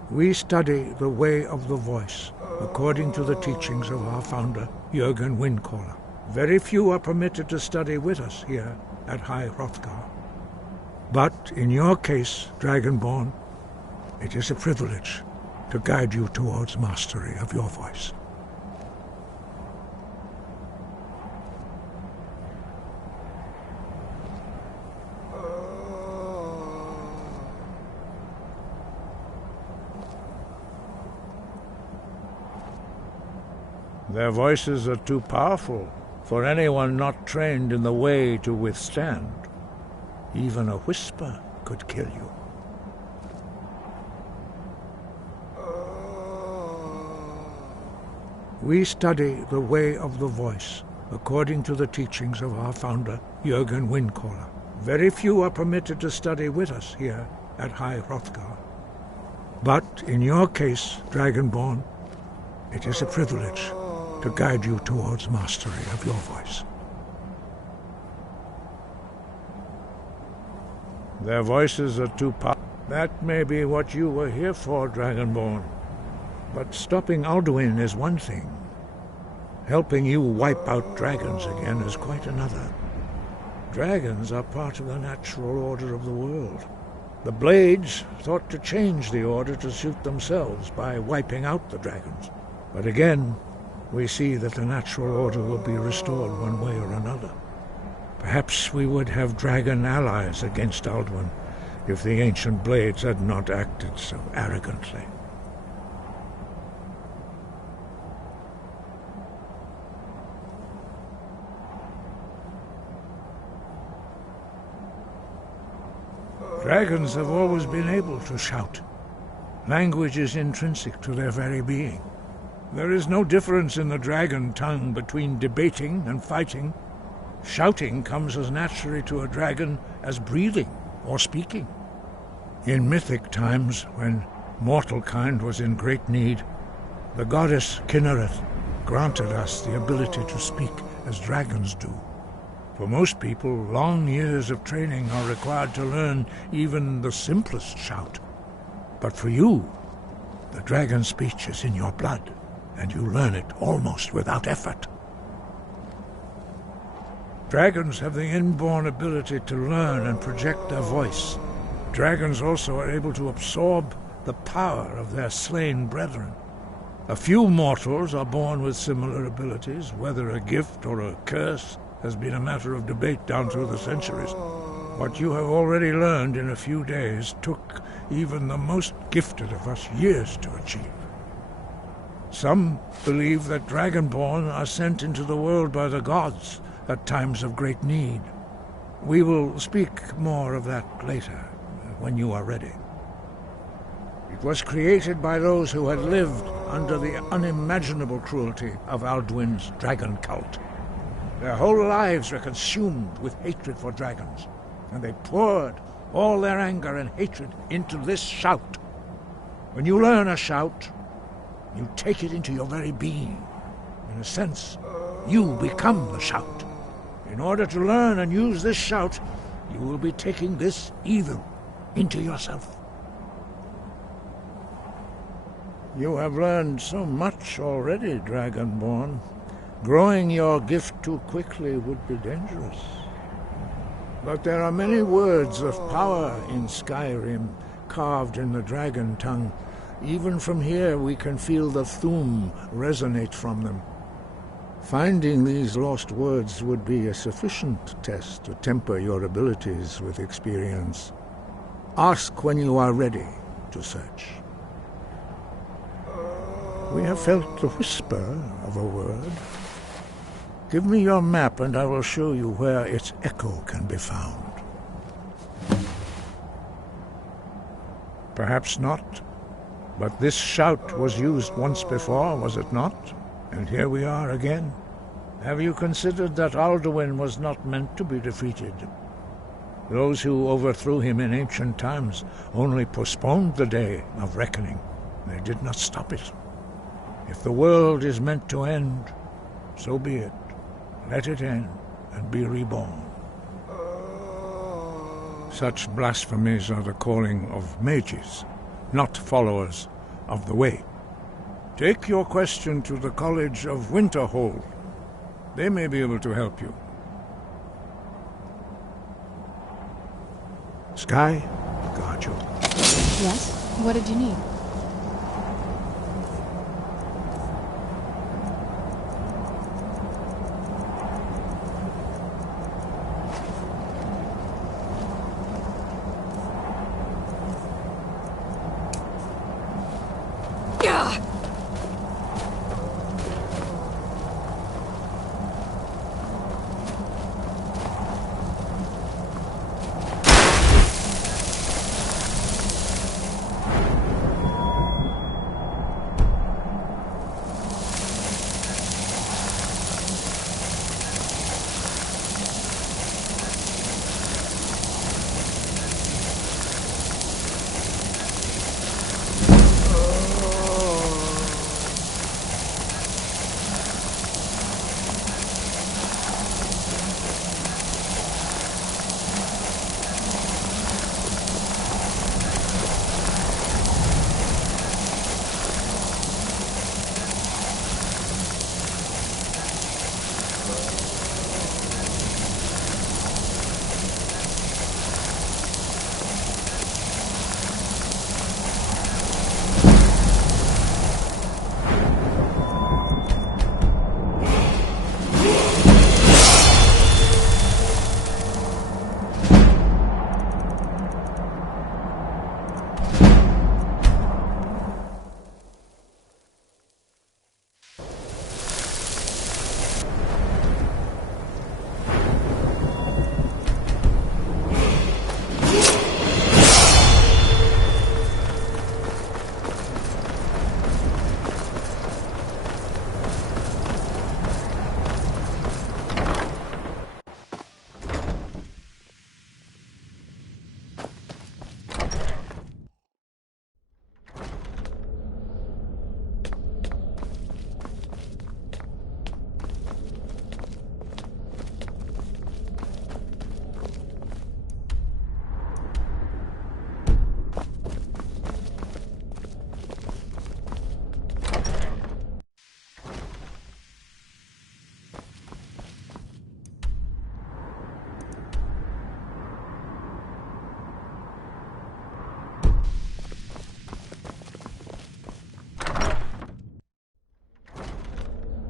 We study the way of the voice according to the teachings of our founder, Jürgen Windcaller. Very few are permitted to study with us here at High Hrothgar. But in your case, Dragonborn, it is a privilege to guide you towards mastery of your voice. Their voices are too powerful for anyone not trained in the way to withstand. Even a whisper could kill you. We study the way of the voice according to the teachings of our founder, Jürgen Windcaller. Very few are permitted to study with us here at High Hrothgar. But in your case, Dragonborn, it is a privilege to guide you towards mastery of your voice. Their voices are too powerful. That may be what you were here for, Dragonborn. But stopping Alduin is one thing. Helping you wipe out dragons again is quite another. Dragons are part of the natural order of the world. The Blades thought to change the order to suit themselves by wiping out the dragons. But again, we see that the natural order will be restored one way or another. Perhaps we would have dragon allies against Alduin if the ancient Blades had not acted so arrogantly. Dragons have always been able to shout. Language is intrinsic to their very being. There is no difference in the dragon tongue between debating and fighting. Shouting comes as naturally to a dragon as breathing or speaking. In mythic times, when mortal kind was in great need, the goddess Kinnereth granted us the ability to speak as dragons do. For most people, long years of training are required to learn even the simplest shout. But for you, the dragon speech is in your blood, and you learn it almost without effort. Dragons have the inborn ability to learn and project their voice. Dragons also are able to absorb the power of their slain brethren. A few mortals are born with similar abilities, whether a gift or a curse has been a matter of debate down through the centuries. What you have already learned in a few days took even the most gifted of us years to achieve. Some believe that Dragonborn are sent into the world by the gods at times of great need. We will speak more of that later, when you are ready. It was created by those who had lived under the unimaginable cruelty of Alduin's dragon cult. Their whole lives were consumed with hatred for dragons, and they poured all their anger and hatred into this shout. When you learn a shout, you take it into your very being. In a sense, you become the shout. In order to learn and use this shout, you will be taking this evil into yourself. You have learned so much already, Dragonborn. Growing your gift too quickly would be dangerous. But there are many words of power in Skyrim, carved in the dragon tongue. Even from here we can feel the Thu'um resonate from them. Finding these lost words would be a sufficient test to temper your abilities with experience. Ask when you are ready to search. We have felt the whisper of a word. Give me your map and I will show you where its echo can be found. Perhaps not, but this shout was used once before, was it not? And here we are again. Have you considered that Alduin was not meant to be defeated? Those who overthrew him in ancient times only postponed the day of reckoning. They did not stop it. If the world is meant to end, so be it. Let it end and be reborn. Such blasphemies are the calling of mages, not followers of the way. Take your question to the College of Winterhold. They may be able to help you. Sky, guard you. Yes? What did you need?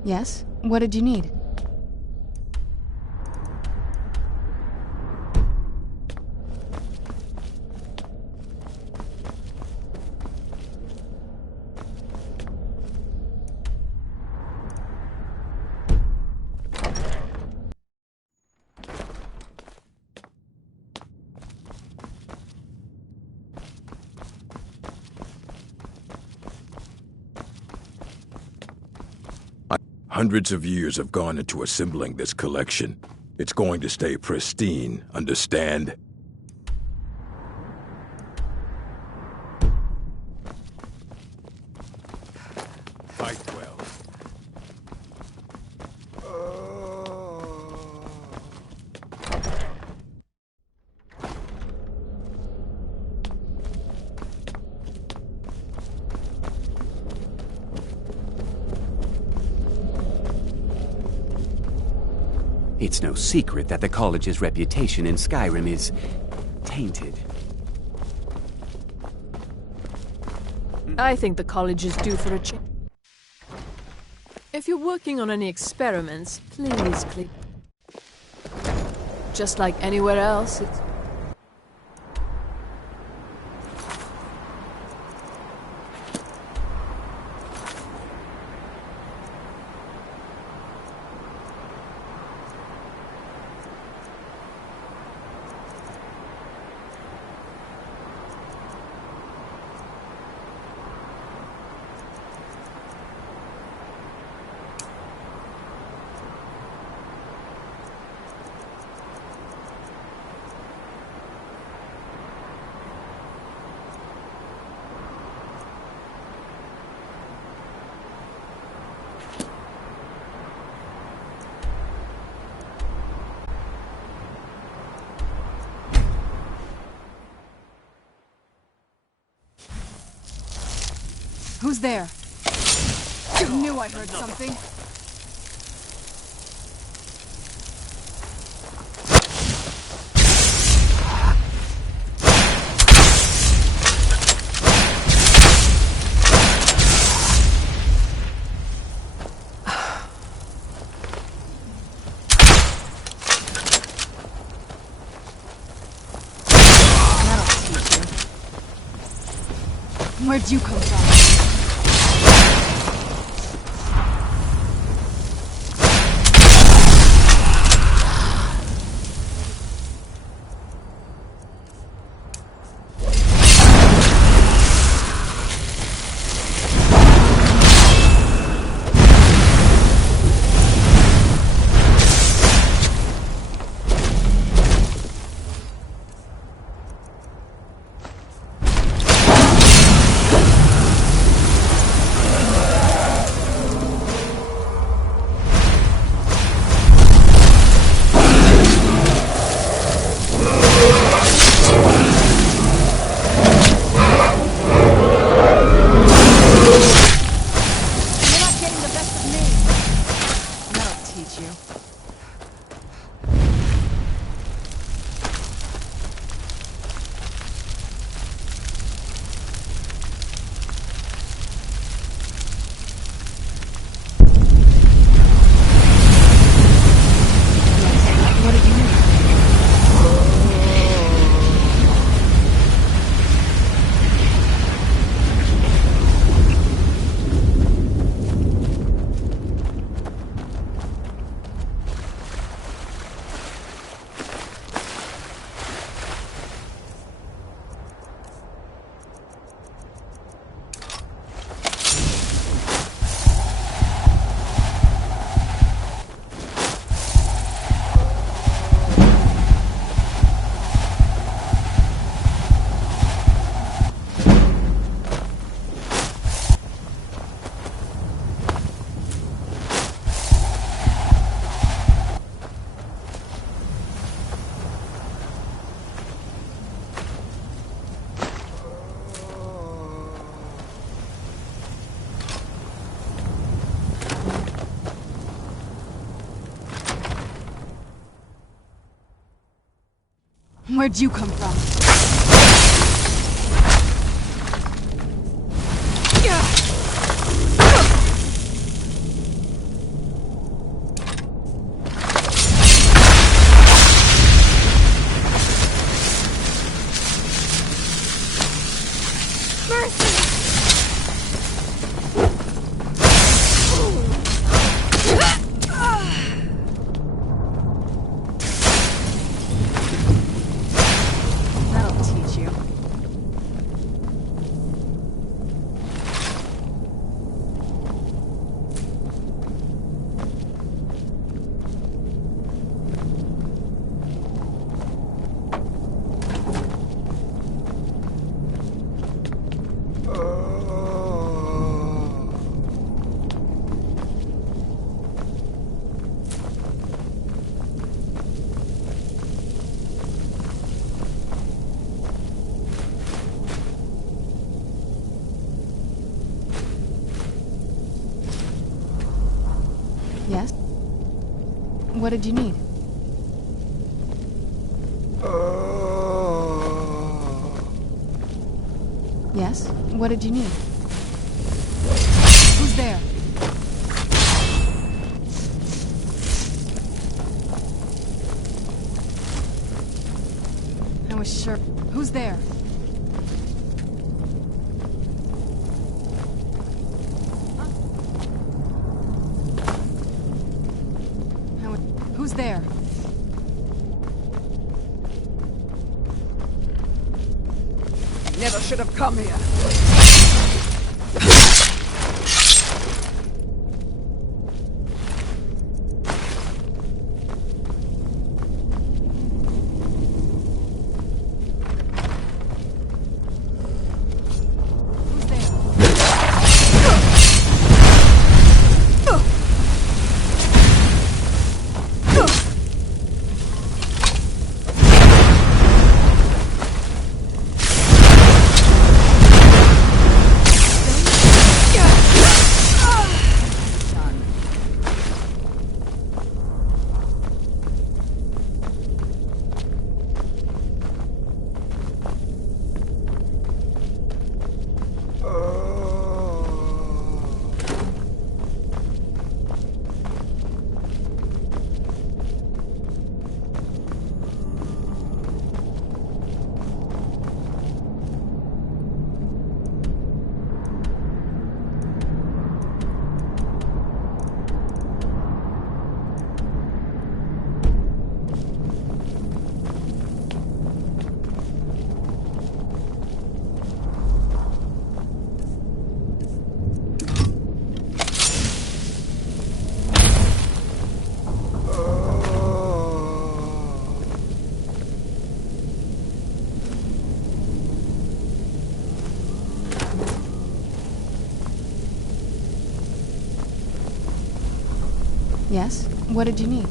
Yes? What did you need? Hundreds of years have gone into assembling this collection. It's going to stay pristine, understand? Fight well. It's no secret that the college's reputation in Skyrim is tainted. I think the college is due for a change. If you're working on any experiments, please click. Just like anywhere else, it's... Who's there? I knew I heard something. Where'd you come from? Where'd you come from? did you need? Yes? What did you need? Who's there? I was sure. Who's there? Who's there? Never should have come here. Yes? What did you need?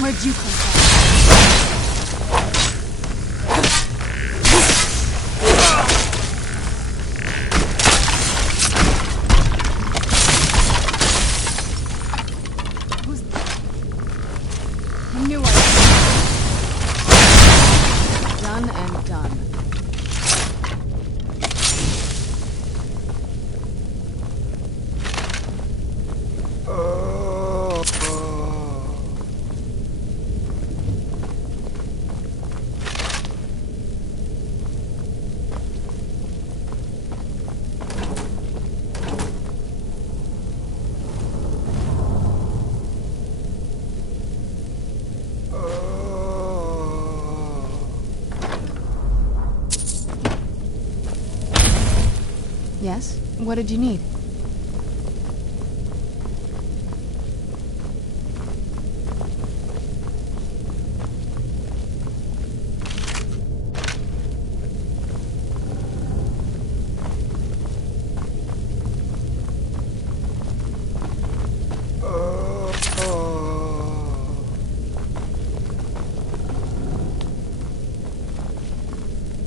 Where'd you come from? Who's... I knew I... Done and done. Yes? What did you need?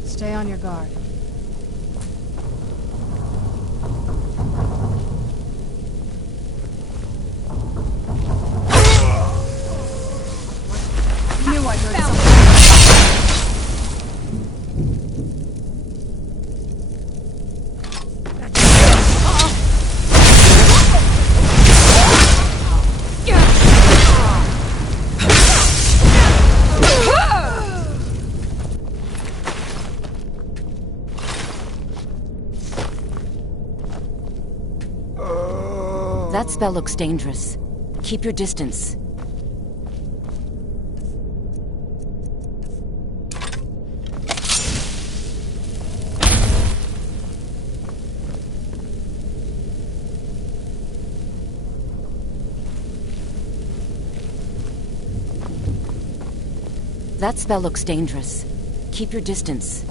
Stay on your guard. Knew I heard something. That spell looks dangerous. Keep your distance. That spell looks dangerous. Keep your distance.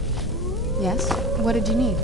Yes? What did you need?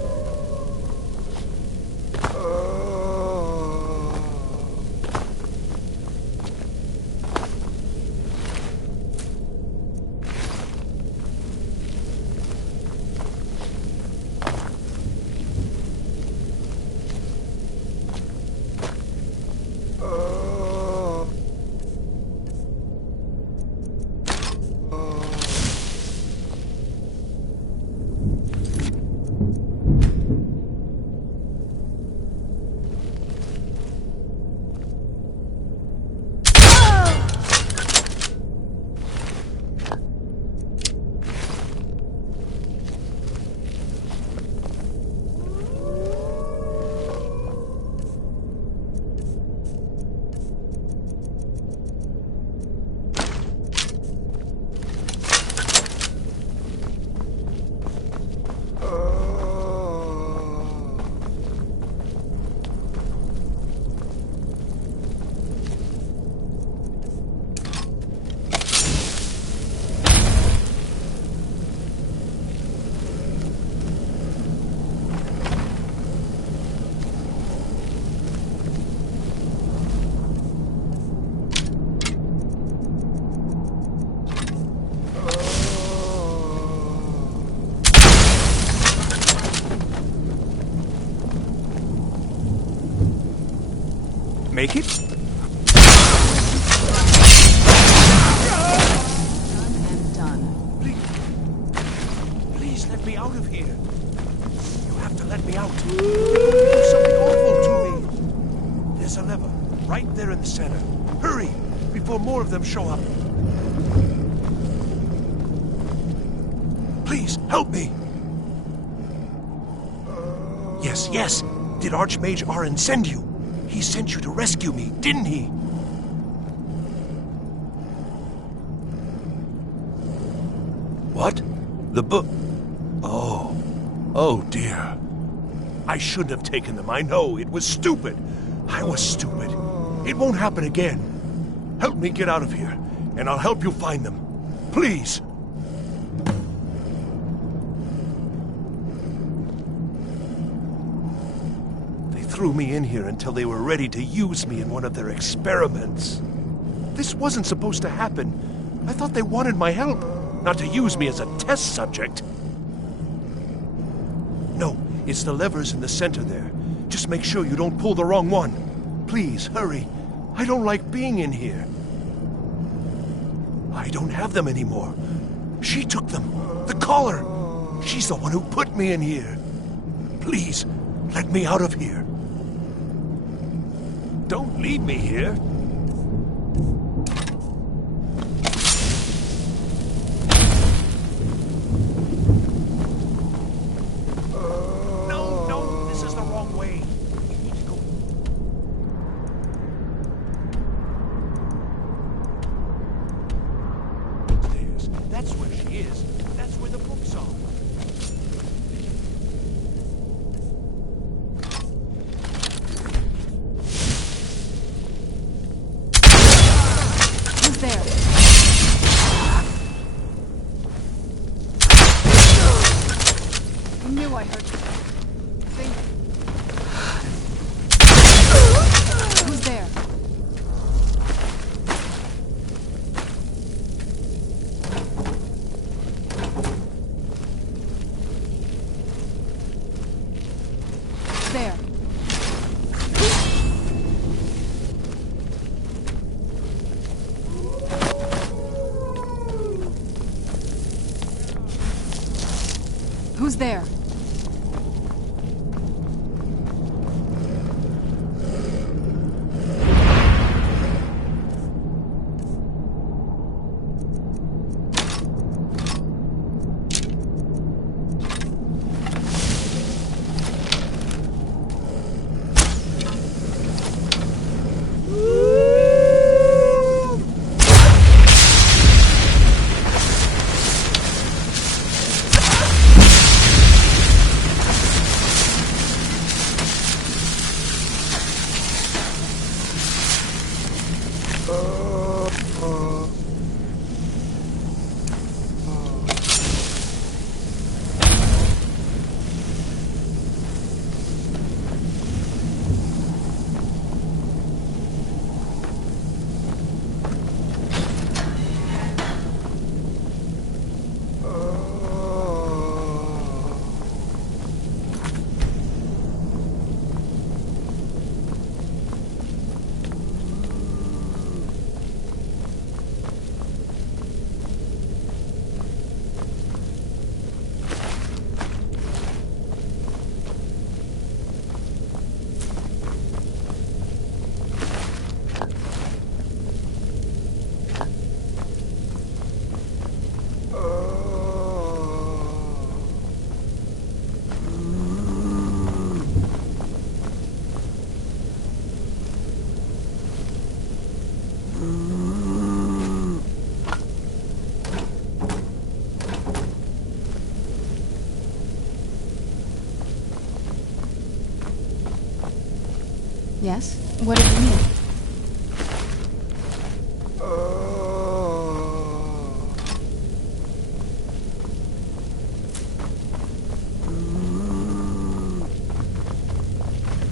Make it? Please let me out of here. You have to let me out. They're going to do something awful to me. There's a lever right there in the center. Hurry, before more of them show up. Please, help me. Yes. Did Archmage Arin send you? He sent you to rescue me, didn't he? What? The book? Oh dear. I shouldn't have taken them. I know, it was stupid. I was stupid. It won't happen again. Help me get out of here, and I'll help you find them. Please. Threw me in here until they were ready to use me in one of their experiments. This wasn't supposed to happen. I thought they wanted my help, not to use me as a test subject. No, it's the levers in the center there. Just make sure you don't pull the wrong one. Please, hurry. I don't like being in here. I don't have them anymore. She took them. The collar. She's the one who put me in here. Please, let me out of here. Don't leave me here. No, this is the wrong way. You need to go. Upstairs. That's where she is. That's where the books are. I heard you. Who's there? There. Who's there? Yes? What do you need?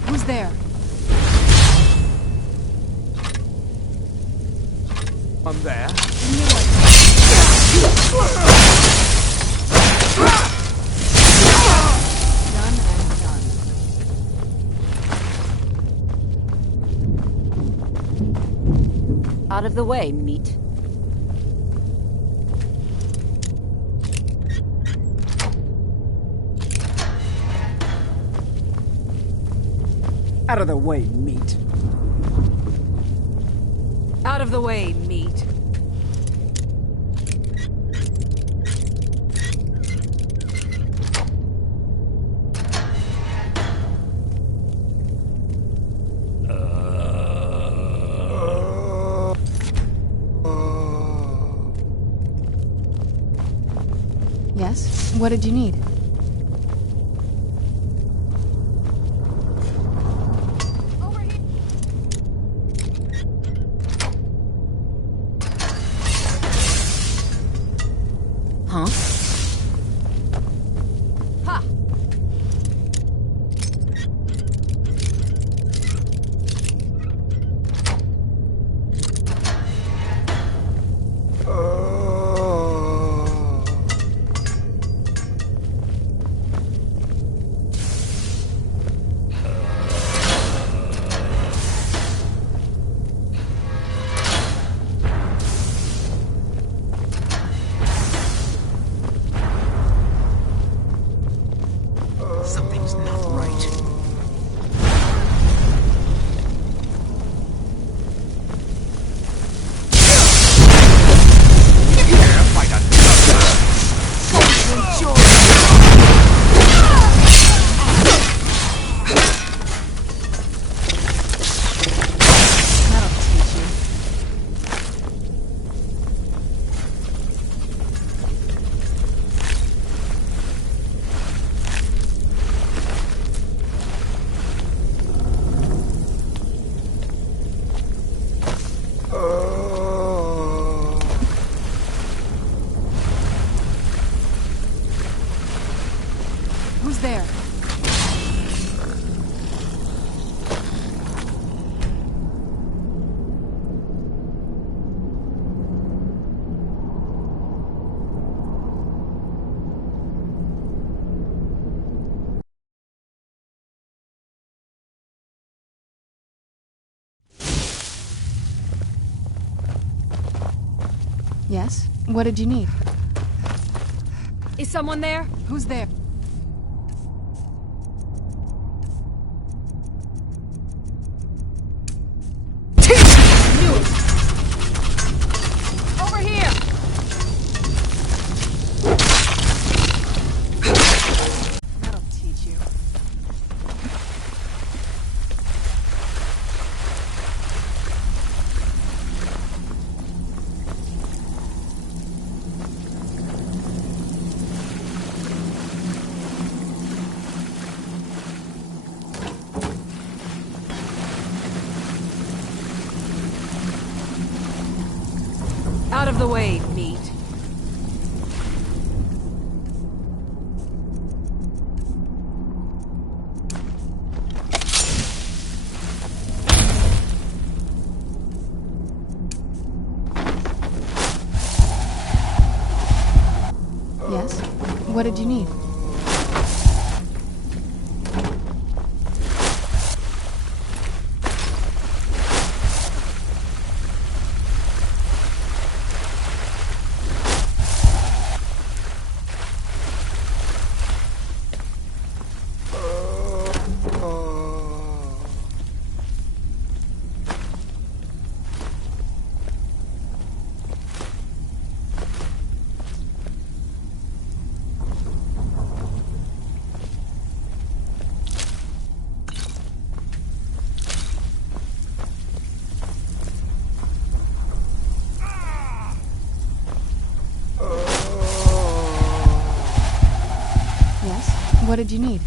Who's there? I'm there. Done and done. Out of the way, meat. Out of the way, meat. Out of the way, meat. Yes? What did you need? Huh? Ha! Something's not right. Who's there? Yes? What did you need? Is someone there? Who's there? Over here! That'll teach you. of the way, meat. Yes? What did you need? What did you need?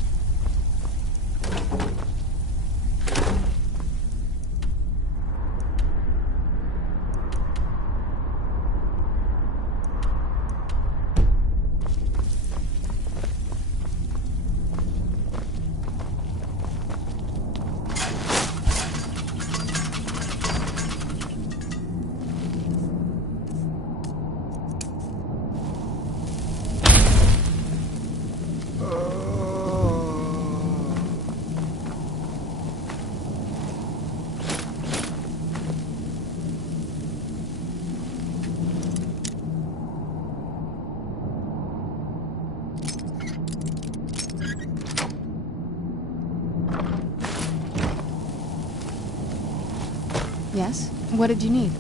Yes? What did you need?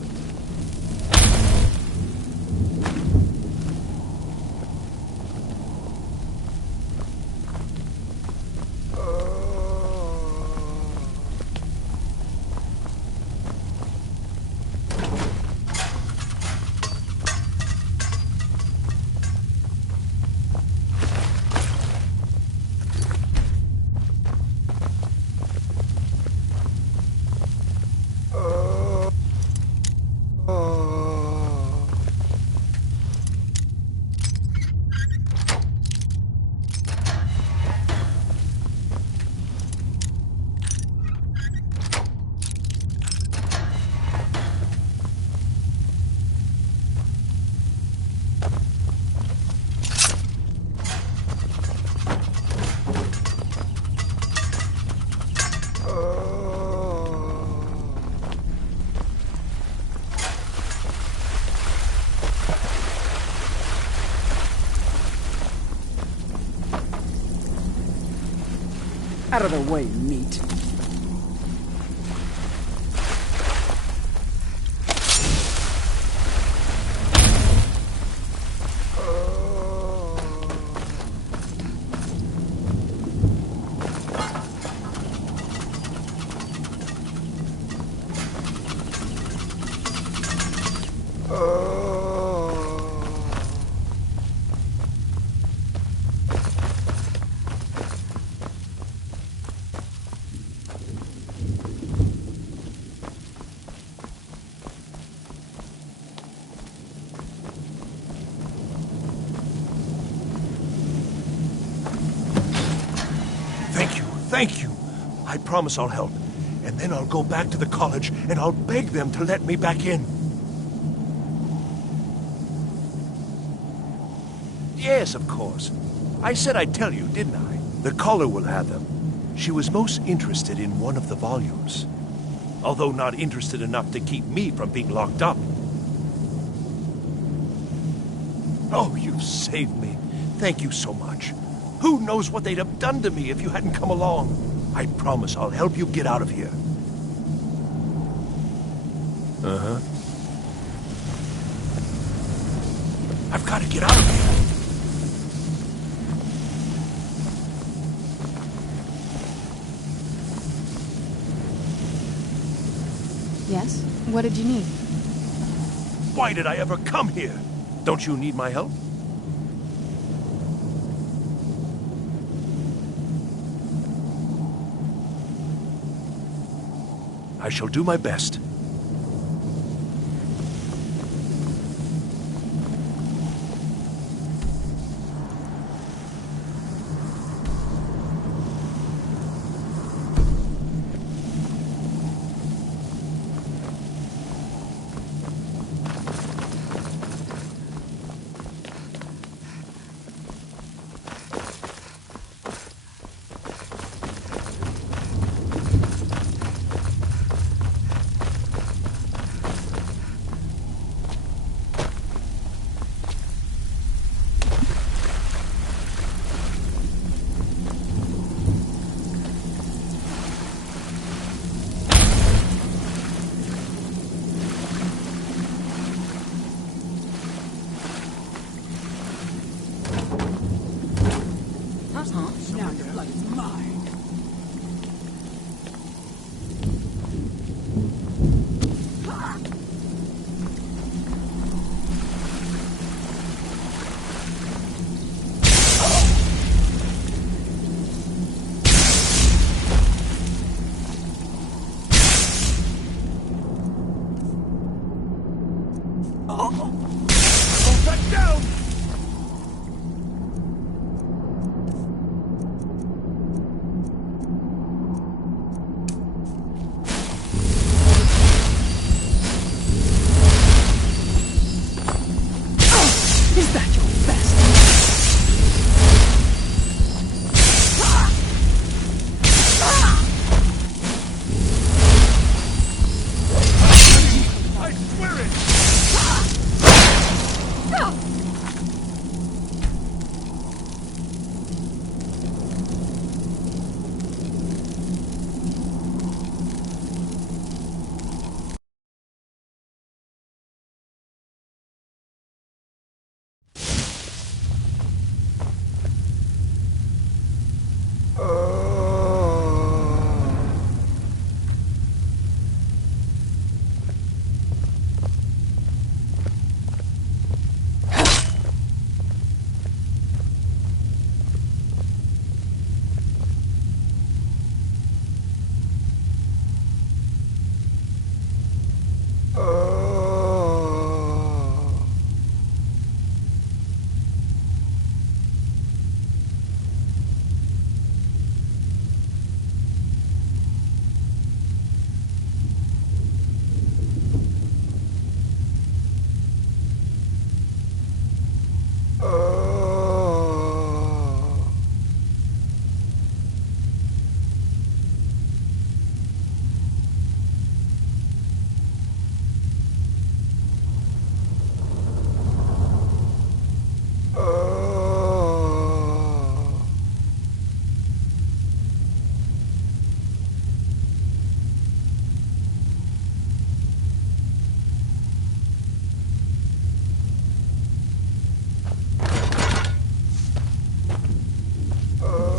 Out of the way, meat. Thank you. I promise I'll help. And then I'll go back to the college and I'll beg them to let me back in. Yes, of course. I said I'd tell you, didn't I? The caller will have them. She was most interested in one of the volumes. Although not interested enough to keep me from being locked up. Oh, you've saved me. Thank you so much. Who knows what they'd have done to me if you hadn't come along? I promise I'll help you get out of here. Uh-huh. I've got to get out of here. Yes? What did you need? Why did I ever come here? Don't you need my help? I shall do my best.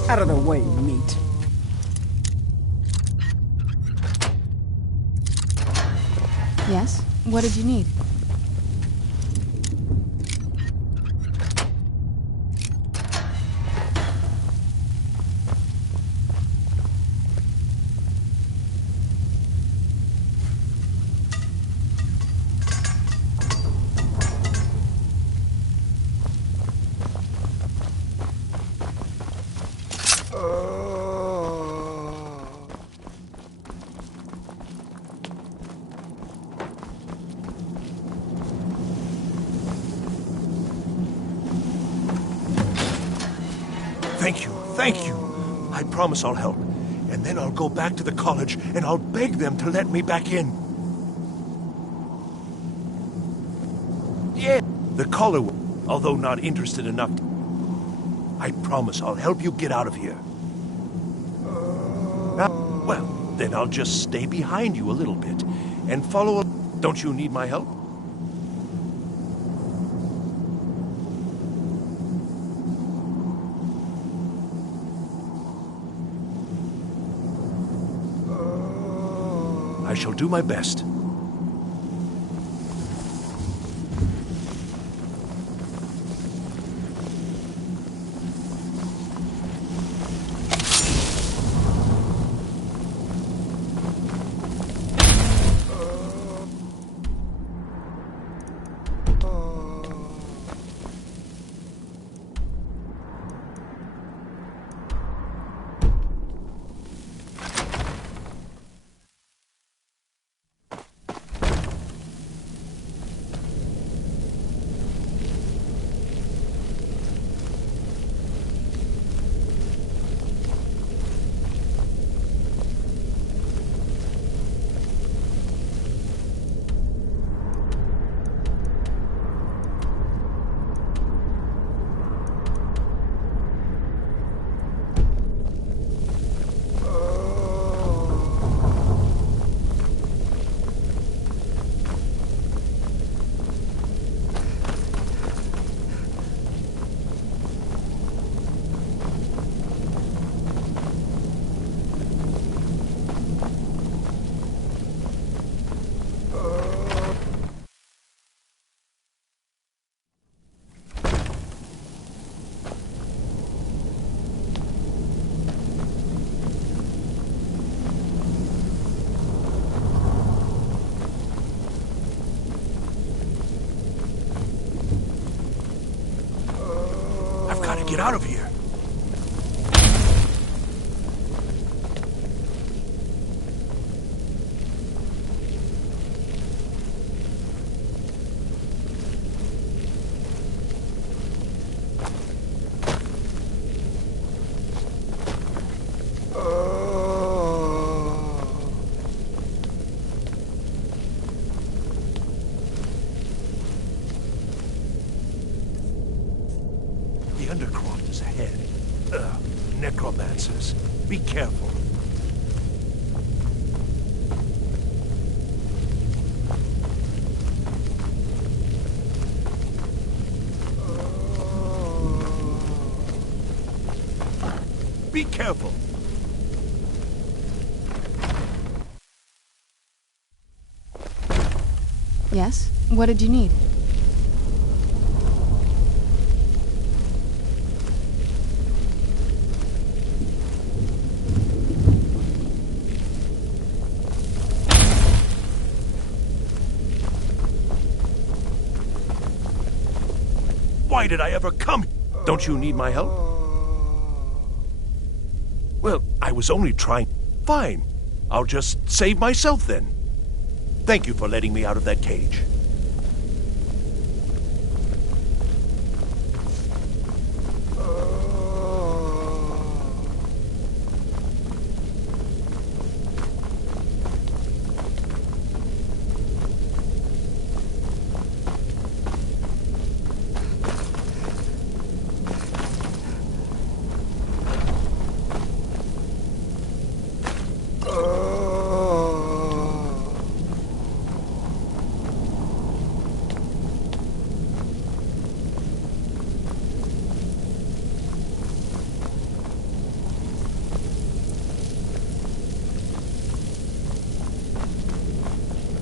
Out of the way, meat. Yes? What did you need? Thank you. I promise I'll help. And then I'll go back to the college and I'll beg them to let me back in. Yeah, the caller will, although not interested enough. I promise I'll help you get out of here. Well, then I'll just stay behind you a little bit and follow up. Don't you need my help? I shall do my best. Get out of here. The Undercroft is ahead. Necromancers. Be careful. Be careful. Yes? What did you need? Why did I ever come? Don't you need my help? Well, I was only trying. Fine. I'll just save myself then. Thank you for letting me out of that cage.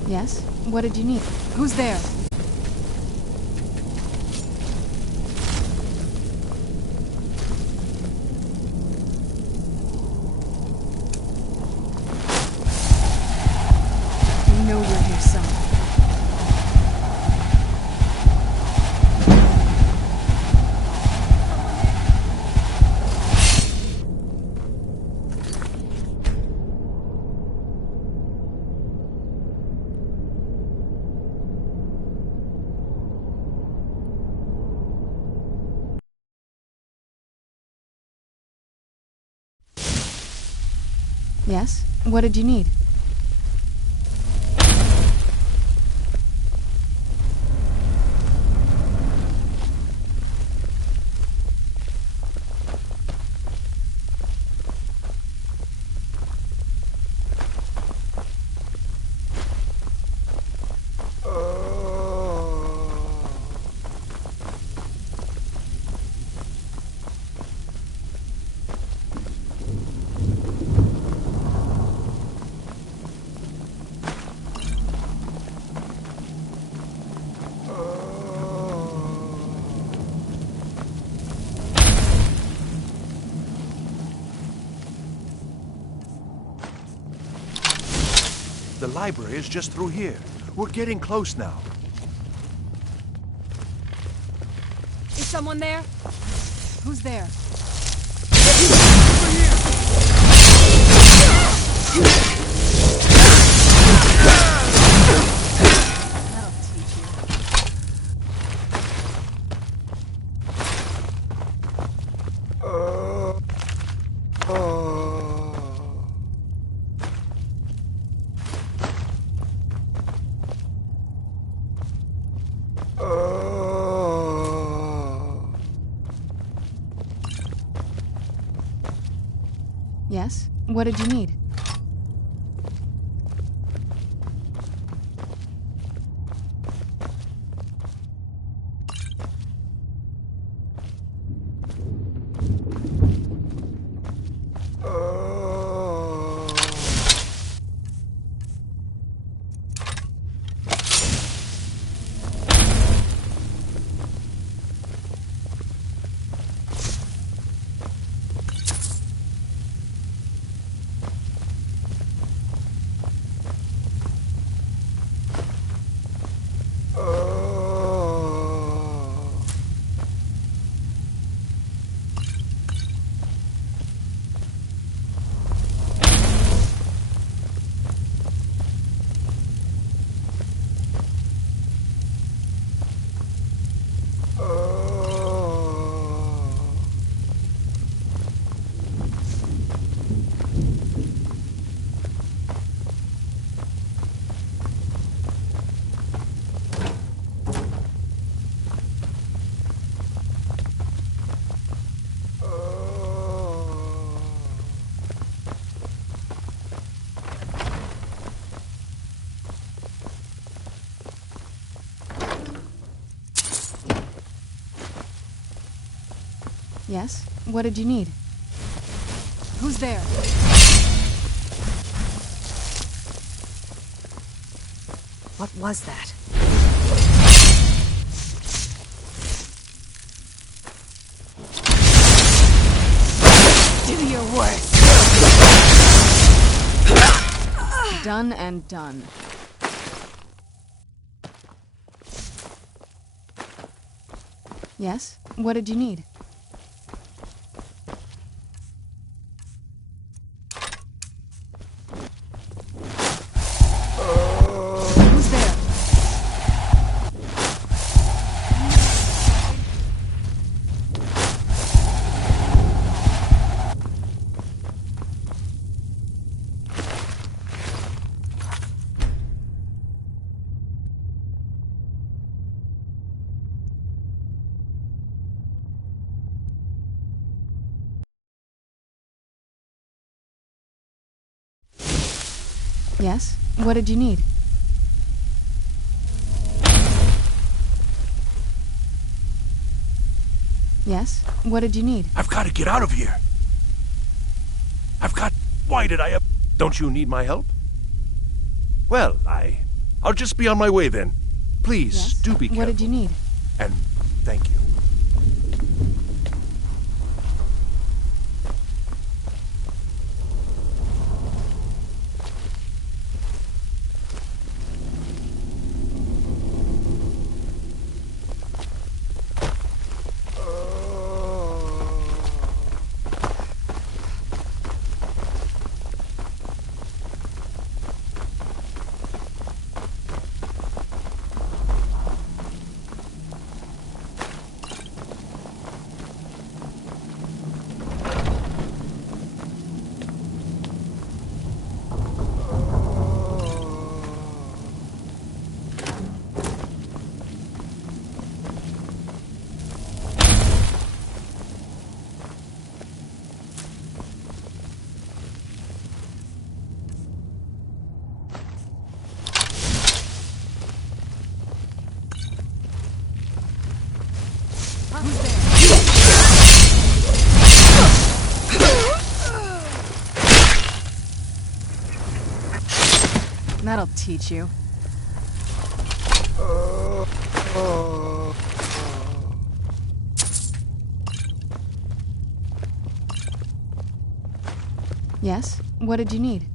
Yes? What did you need? Who's there? You know you're here somewhere. Yes? What did you need? The library is just through here. We're getting close now. Is someone there? Who's there? That'll teach you. Yes? What did you need? Yes? What did you need? Who's there? What was that? Do your worst. Done and done. Yes? What did you need? Who's there? Yes? What did you need? Yes? What did you need? I've got to get out of here. Why did I... Don't you need my help? Well, I'll just be on my way then. Please, Yes? do be careful. What did you need? And thank you. That'll teach you. Yes? What did you need?